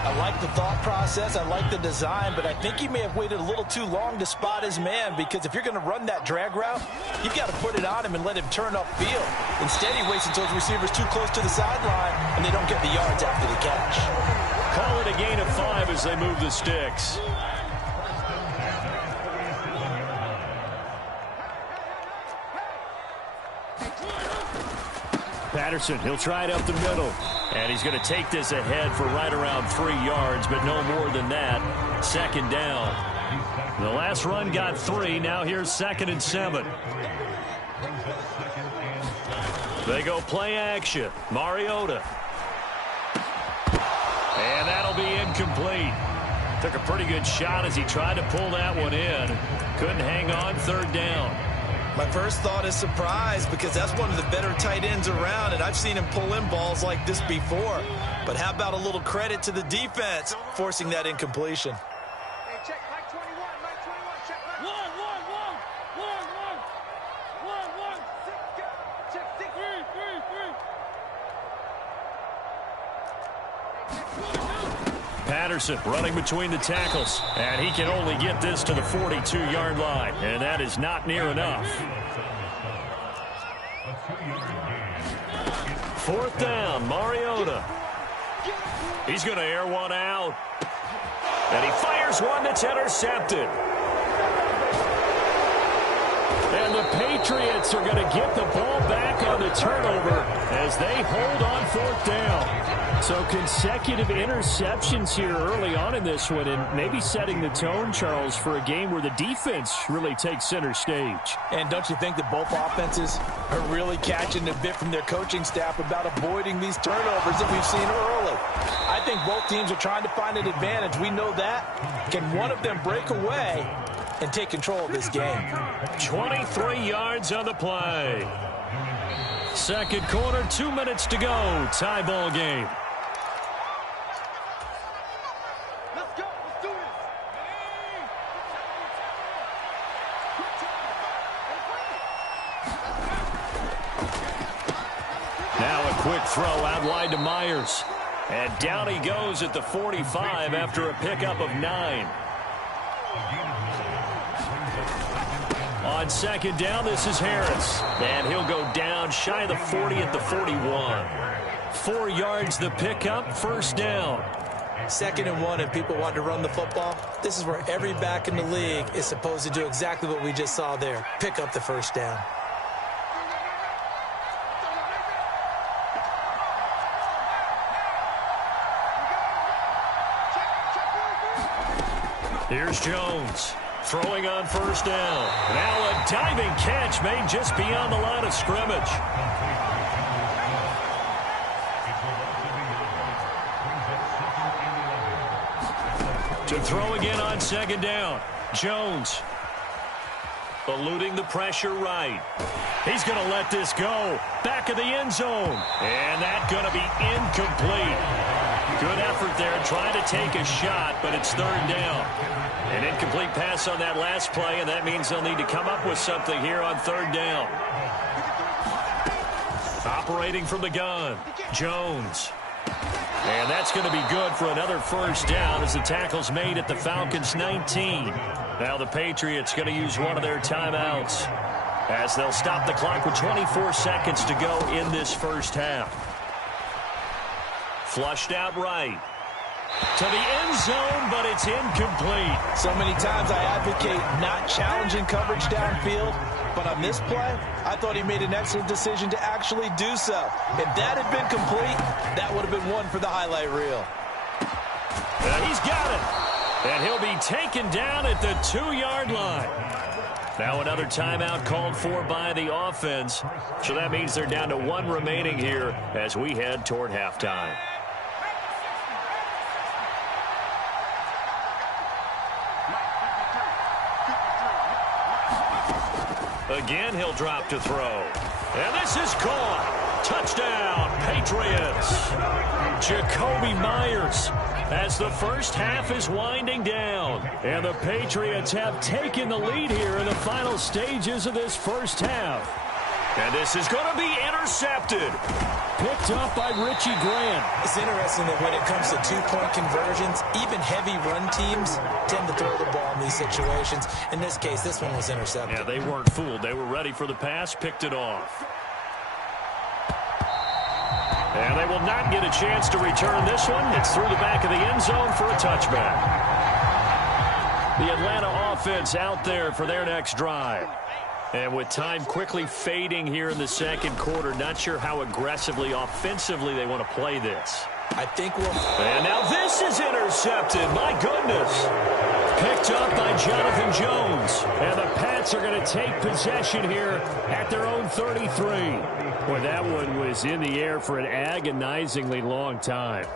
I like the thought process. I like the design, but I think he may have waited a little too long to spot his man, because if you're going to run that drag route, you've got to put it on him and let him turn upfield. Instead, he waits until his receiver's too close to the sideline, and they don't get the yards after the catch. Call it a gain of 5 as they move the sticks. Patterson, he'll try it up the middle. And he's going to take this ahead for right around 3 yards, but no more than that. 2nd down. The last run got 3. Now here's 2nd and 7. They go play action. Mariota. And that'll be incomplete. Took a pretty good shot as he tried to pull that one in. Couldn't hang on. 3rd down. My first thought is surprise, because that's one of the better tight ends around, and I've seen him pull in balls like this before. But how about a little credit to the defense forcing that incompletion? Hey, check Mike 21, Mike 21, check Mike. One. Check 6. Patterson running between the tackles, and he can only get this to the 42-yard line, and that is not near enough. 4th down, Mariota. He's going to air one out, and he fires one that's intercepted. And the Patriots are going to get the ball back on the turnover as they hold on 4th down. So consecutive interceptions here early on in this one, and maybe setting the tone, Charles, for a game where the defense really takes center stage. And don't you think that both offenses are really catching a bit from their coaching staff about avoiding these turnovers that we've seen early? I think both teams are trying to find an advantage. We know that. Can one of them break away and take control of this game? 23 yards on the play. 2nd quarter, 2 minutes to go. Tie ball game. Quick throw out wide to Myers. And down he goes at the 45 after a pickup of 9. On 2nd down, this is Harris. And he'll go down shy of the 40 at the 41. 4 yards the pickup, 1st down. 2nd and 1, and people want to run the football. This is where every back in the league is supposed to do exactly what we just saw there. Pick up the 1st down. Here's Jones throwing on 1st down. Now a diving catch made just beyond the line of scrimmage. To throw again on 2nd down. Jones eluding the pressure right. He's going to let this go. Back of the end zone. And that's going to be incomplete. Good effort there trying to take a shot, but it's 3rd down. An incomplete pass on that last play, and that means they'll need to come up with something here on 3rd down. Operating from the gun, Jones. And that's going to be good for another 1st down as the tackle's made at the Falcons' 19. Now the Patriots going to use one of their timeouts as they'll stop the clock with 24 seconds to go in this 1st half. Flushed out right. To the end zone, but it's incomplete. So many times I advocate not challenging coverage downfield, but on this play, I thought he made an excellent decision to actually do so. If that had been complete, that would have been one for the highlight reel. He's got it. And he'll be taken down at the 2-yard line. Now another timeout called for by the offense. So that means they're down to 1 remaining here as we head toward halftime. Again, he'll drop to throw. And this is caught. Touchdown, Patriots. Jacoby Myers as the 1st half is winding down. And the Patriots have taken the lead here in the final stages of this 1st half. And this is going to be intercepted. Picked up by Richie Grant. It's interesting that when it comes to 2-point conversions, even heavy run teams tend to throw the ball in these situations. In this case, this one was intercepted. Yeah, they weren't fooled. They were ready for the pass, picked it off. And they will not get a chance to return this one. It's through the back of the end zone for a touchback. The Atlanta offense out there for their next drive. And with time quickly fading here in the second quarter, not sure how aggressively, offensively they want to play this. I think we'll... And now this is intercepted. My goodness. Picked up by Jonathan Jones. And the Pats are going to take possession here at their own 33. Boy, that one was in the air for an agonizingly long time.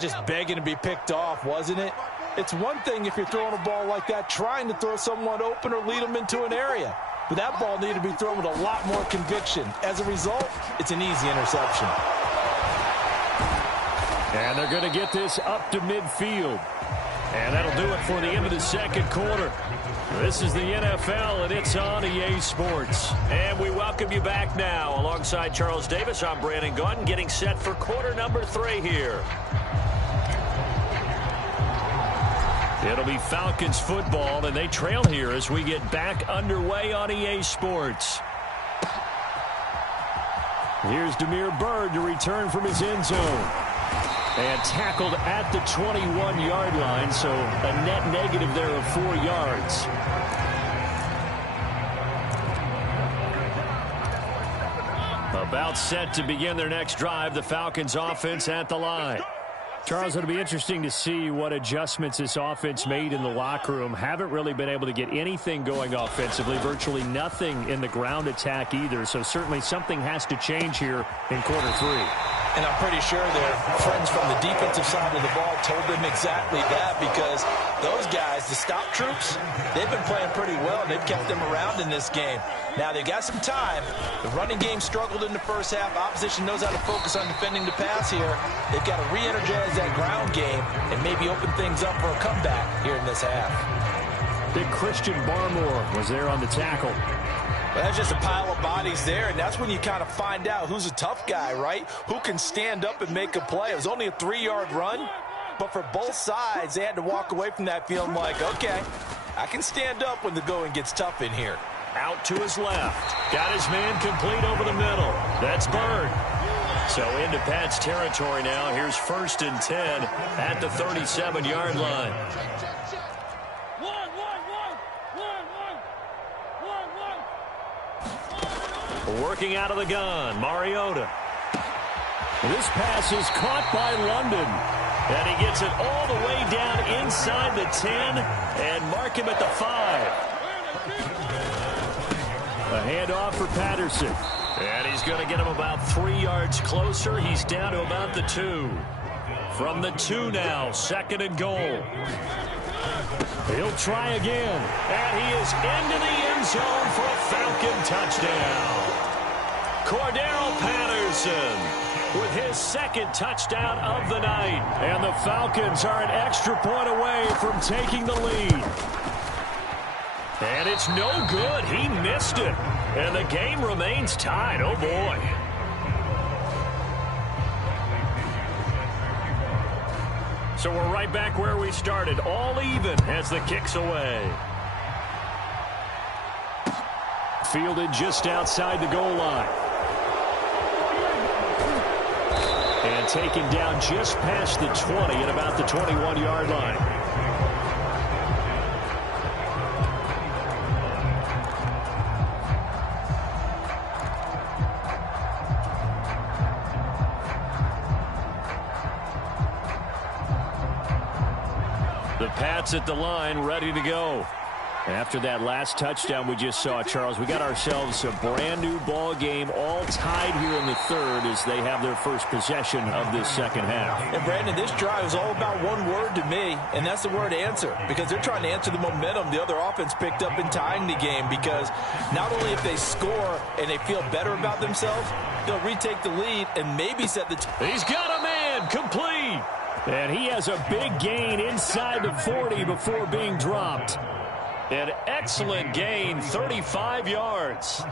Just begging to be picked off, wasn't it? It's one thing if you're throwing a ball like that, trying to throw someone open or lead them into an area. But that ball needed to be thrown with a lot more conviction. As a result, it's an easy interception. And they're going to get this up to midfield. And that'll do it for the end of the second quarter. This is the NFL, and it's on EA Sports. And we welcome you back now. Alongside Charles Davis, I'm Brandon Gaudin, getting set for quarter number 3 here. It'll be Falcons football, and they trail here as we get back underway on EA Sports. Here's Damiere Byrd to return from his end zone. And tackled at the 21-yard line, so a net negative there of 4 yards. About set to begin their next drive, the Falcons offense at the line. Charles, it'll be interesting to see what adjustments this offense made in the locker room. Haven't really been able to get anything going offensively, virtually nothing in the ground attack either, so certainly something has to change here in quarter 3. And I'm pretty sure their friends from the defensive side of the ball told them exactly that, because those guys, the stop troops, they've been playing pretty well. They've kept them around in this game. Now, they've got some time. The running game struggled in the first half. Opposition knows how to focus on defending the pass here. They've got to re-energize that ground game and maybe open things up for a comeback here in this half. Big Christian Barmore was there on the tackle. Well, that's just a pile of bodies there, and that's when you kind of find out who's a tough guy, right? Who can stand up and make a play. It was only a 3-yard run, but for both sides, they had to walk away from that feeling like, okay, I can stand up when the going gets tough in here. Out to his left. Got his man complete over the middle. That's Byrd. So into Pat's territory now. Here's 1st and 10 at the 37-yard line. Working out of the gun, Mariota. This pass is caught by London. And he gets it all the way down inside the 10 and mark him at the 5. A handoff for Patterson. And he's going to get him about 3 yards closer. He's down to about the 2. From the 2 now, 2nd and goal. He'll try again. And he is into the end zone for a Falcon touchdown. Cordero Patterson with his 2nd touchdown of the night. And the Falcons are an extra point away from taking the lead. And it's no good. He missed it. And the game remains tied. Oh, boy. So we're right back where we started. All even as the kick's away. Fielded just outside the goal line. And taken down just past the 20 at about the 21-yard line. The Pats at the line, ready to go. After that last touchdown we just saw, Charles, we got ourselves a brand new ball game, all tied here in the 3rd as they have their first possession of this second half. And Brandon, this drive is all about one word to me, and that's the word answer, because they're trying to answer the momentum the other offense picked up in tying the game, because not only if they score and they feel better about themselves, they'll retake the lead and maybe set the... He's got a man complete. And he has a big gain inside the 40 before being dropped. An excellent gain, 35 yards.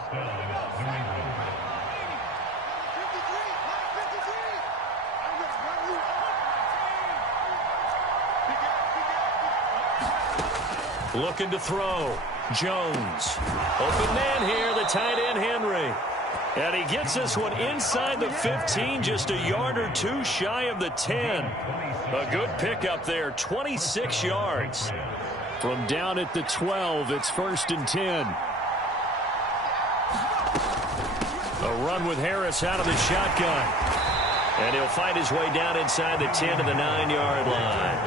Looking to throw. Jones. Open man here, the tight end Henry. And he gets this one inside the 15, just a yard or 2 shy of the 10. A good pickup there, 26 yards. From down at the 12, it's 1st and 10. A run with Harris out of the shotgun. And he'll fight his way down inside the 10 to the 9-yard line.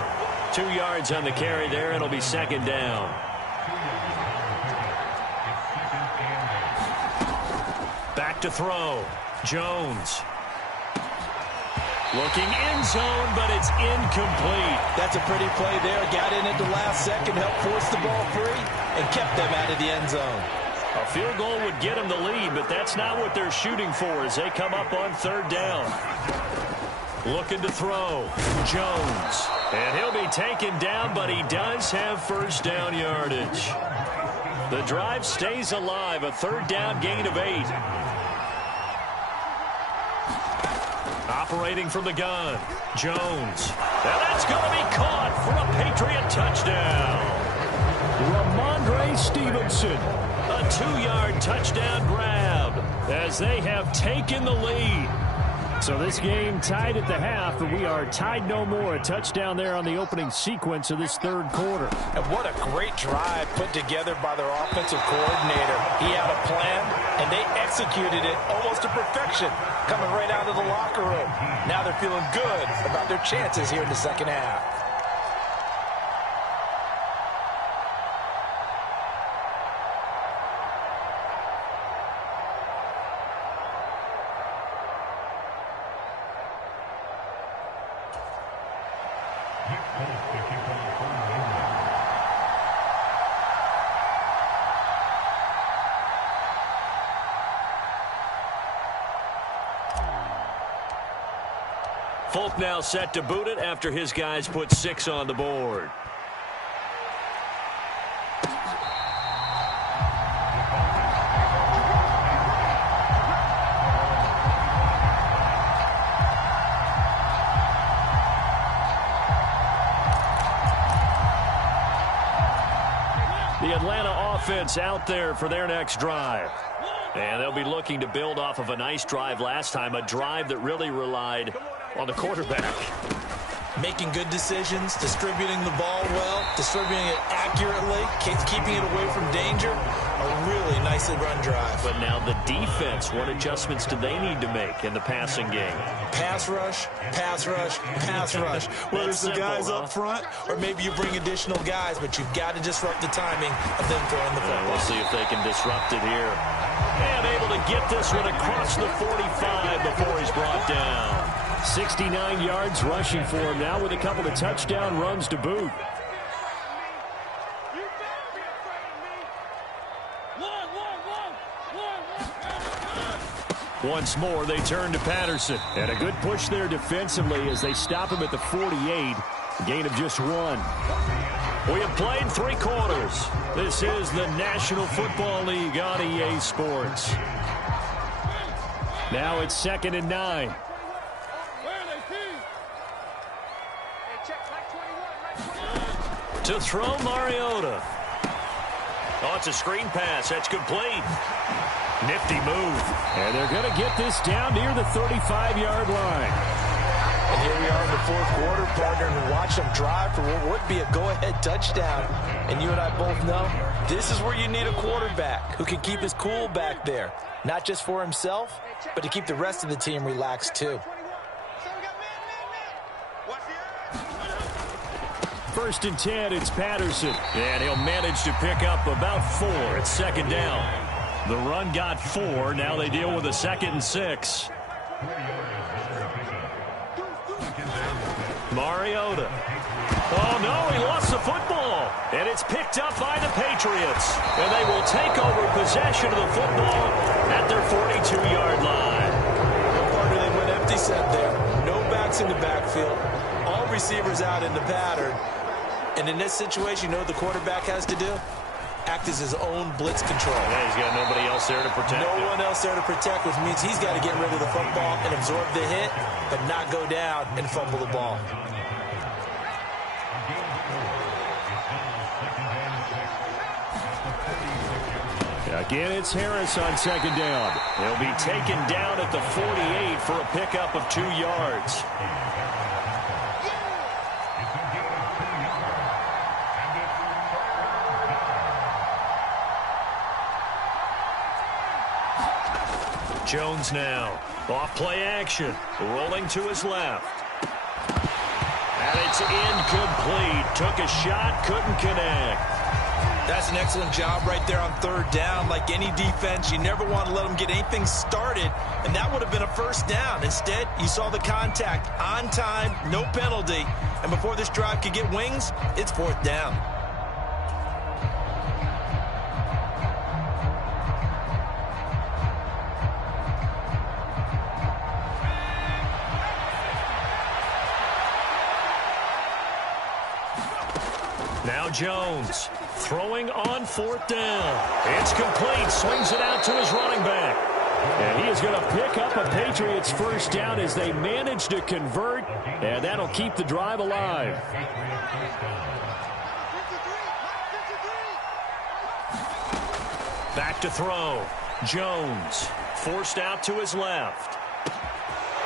2 yards on the carry there, and it'll be second down. Back to throw. Jones. Looking end zone, but it's incomplete. That's a pretty play there. Got in at the last second, helped force the ball free, and kept them out of the end zone. A field goal would get them the lead, but that's not what they're shooting for as they come up on third down. Looking to throw. Jones. And he'll be taken down, but he does have first down yardage. The drive stays alive. A third down gain of 8. Operating from the gun. Jones. Now that's going to be caught for a Patriot touchdown. Ramondre Stevenson. A 2-yard touchdown grab as they have taken the lead. So this game tied at the half, but we are tied no more. A touchdown there on the opening sequence of this third quarter. And what a great drive put together by their offensive coordinator. He had a plan, and they executed it almost to perfection, coming right out of the locker room. Now they're feeling good about their chances here in the second half. Folk now set to boot it after his guys put 6 on the board. The Atlanta offense out there for their next drive. And they'll be looking to build off of a nice drive last time, a drive that really relied on the quarterback. Making good decisions, distributing the ball well, distributing it accurately, keeping it away from danger. A really nicely run drive. But now the defense, what adjustments do they need to make in the passing game? Pass rush, pass rush, pass rush. Whether it's the guys up front or maybe you bring additional guys, but you've got to disrupt the timing of them throwing the football. We'll see if they can disrupt it here. And able to get this one across the 45 before he's brought down. 69 yards rushing for him now with a couple of touchdown runs to boot. Once more, they turn to Patterson. And a good push there defensively as they stop him at the 48. Gain of just 1. We have played 3 quarters. This is the National Football League on EA Sports. Now it's 2nd and 9. To throw Mariota. Oh, it's a screen pass. That's complete. Nifty move. And they're going to get this down near the 35-yard line. And here we are in the fourth quarter, partner, and watch them drive for what would be a go-ahead touchdown. And you and I both know this is where you need a quarterback who can keep his cool back there. Not just for himself, but to keep the rest of the team relaxed too. 1st and 10, it's Patterson. And he'll manage to pick up about 4. It's 2nd down. The run got 4. Now they deal with a 2nd and 6. Mariota. Oh, no, he lost the football. And it's picked up by the Patriots. And they will take over possession of the football at their 42-yard line. Partner, they went empty set there. No backs in the backfield. All receivers out in the pattern. And in this situation, you know what the quarterback has to do? Act as his own blitz control. Yeah, he's got nobody else there to protect him. No one else there to protect, which means he's got to get rid of the football and absorb the hit, but not go down and fumble the ball. Again, it's Harris on 2nd down. He'll be taken down at the 48 for a pickup of 2 yards. Jones now. Off play action. Rolling to his left. And it's incomplete. Took a shot, couldn't connect. That's an excellent job right there on third down. Like any defense, you never want to let them get anything started, and that would have been a first down. Instead, you saw the contact on time, no penalty, and before this drive could get wings, it's fourth down. Now Jones throwing on fourth down. It's complete. Swings it out to his running back. And he is going to pick up a Patriots first down as they manage to convert. And that'll keep the drive alive. Back to throw. Jones forced out to his left.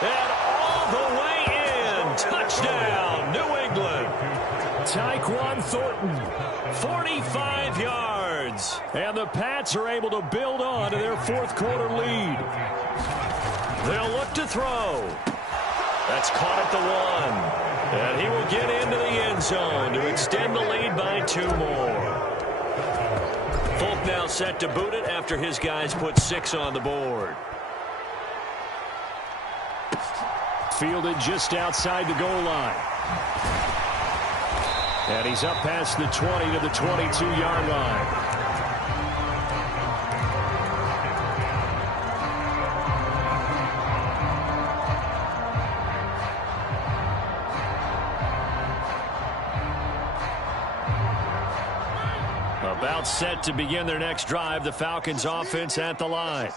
And all the way in. Touchdown, New England. Tyquan Thornton, 45 yards. And the Pats are able to build on to their fourth quarter lead. They'll look to throw. That's caught at the 1. And he will get into the end zone to extend the lead by 2 more. Folk now set to boot it after his guys put 6 on the board. Fielded just outside the goal line. And he's up past the 20 to the 22-yard line. About set to begin their next drive, the Falcons offense at the line.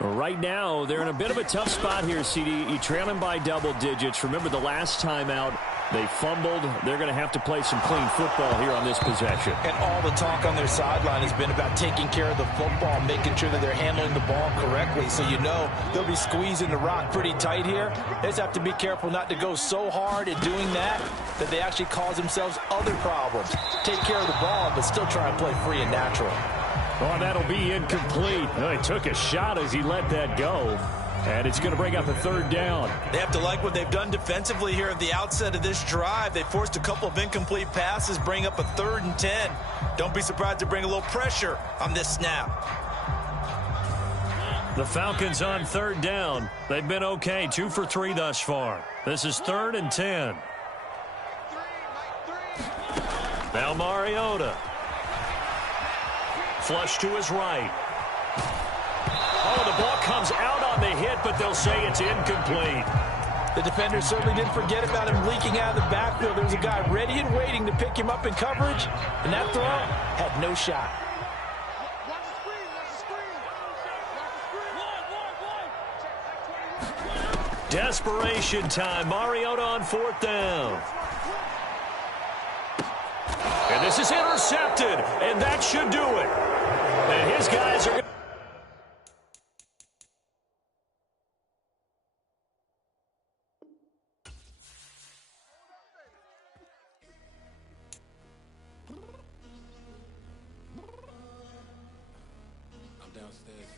Right now, they're in a bit of a tough spot here, CD. You trail them by double digits. Remember the last time out, they fumbled. They're going to have to play some clean football here on this possession. And all the talk on their sideline has been about taking care of the football, making sure that they're handling the ball correctly. So you know they'll be squeezing the rock pretty tight here. They just have to be careful not to go so hard at doing that they actually cause themselves other problems. Take care of the ball, but still try and play free and natural. Oh, that'll be incomplete. Oh, he took a shot as he let that go. And it's going to bring up a third down. They have to like what they've done defensively here at the outset of this drive. They forced a couple of incomplete passes, bring up a 3rd and 10. Don't be surprised to bring a little pressure on this snap. The Falcons on 3rd down. They've been okay, 2 for 3 thus far. This is 3rd and 10. Now Mariota. Flush to his right. Oh, the ball comes out on the hit, but they'll say it's incomplete. The defender certainly didn't forget about him leaking out of the backfield. There was a guy ready and waiting to pick him up in coverage, and that throw had no shot. Desperation time. Mariota on 4th down. And this is intercepted, and that should do it. And his guys are going to... I'm downstairs.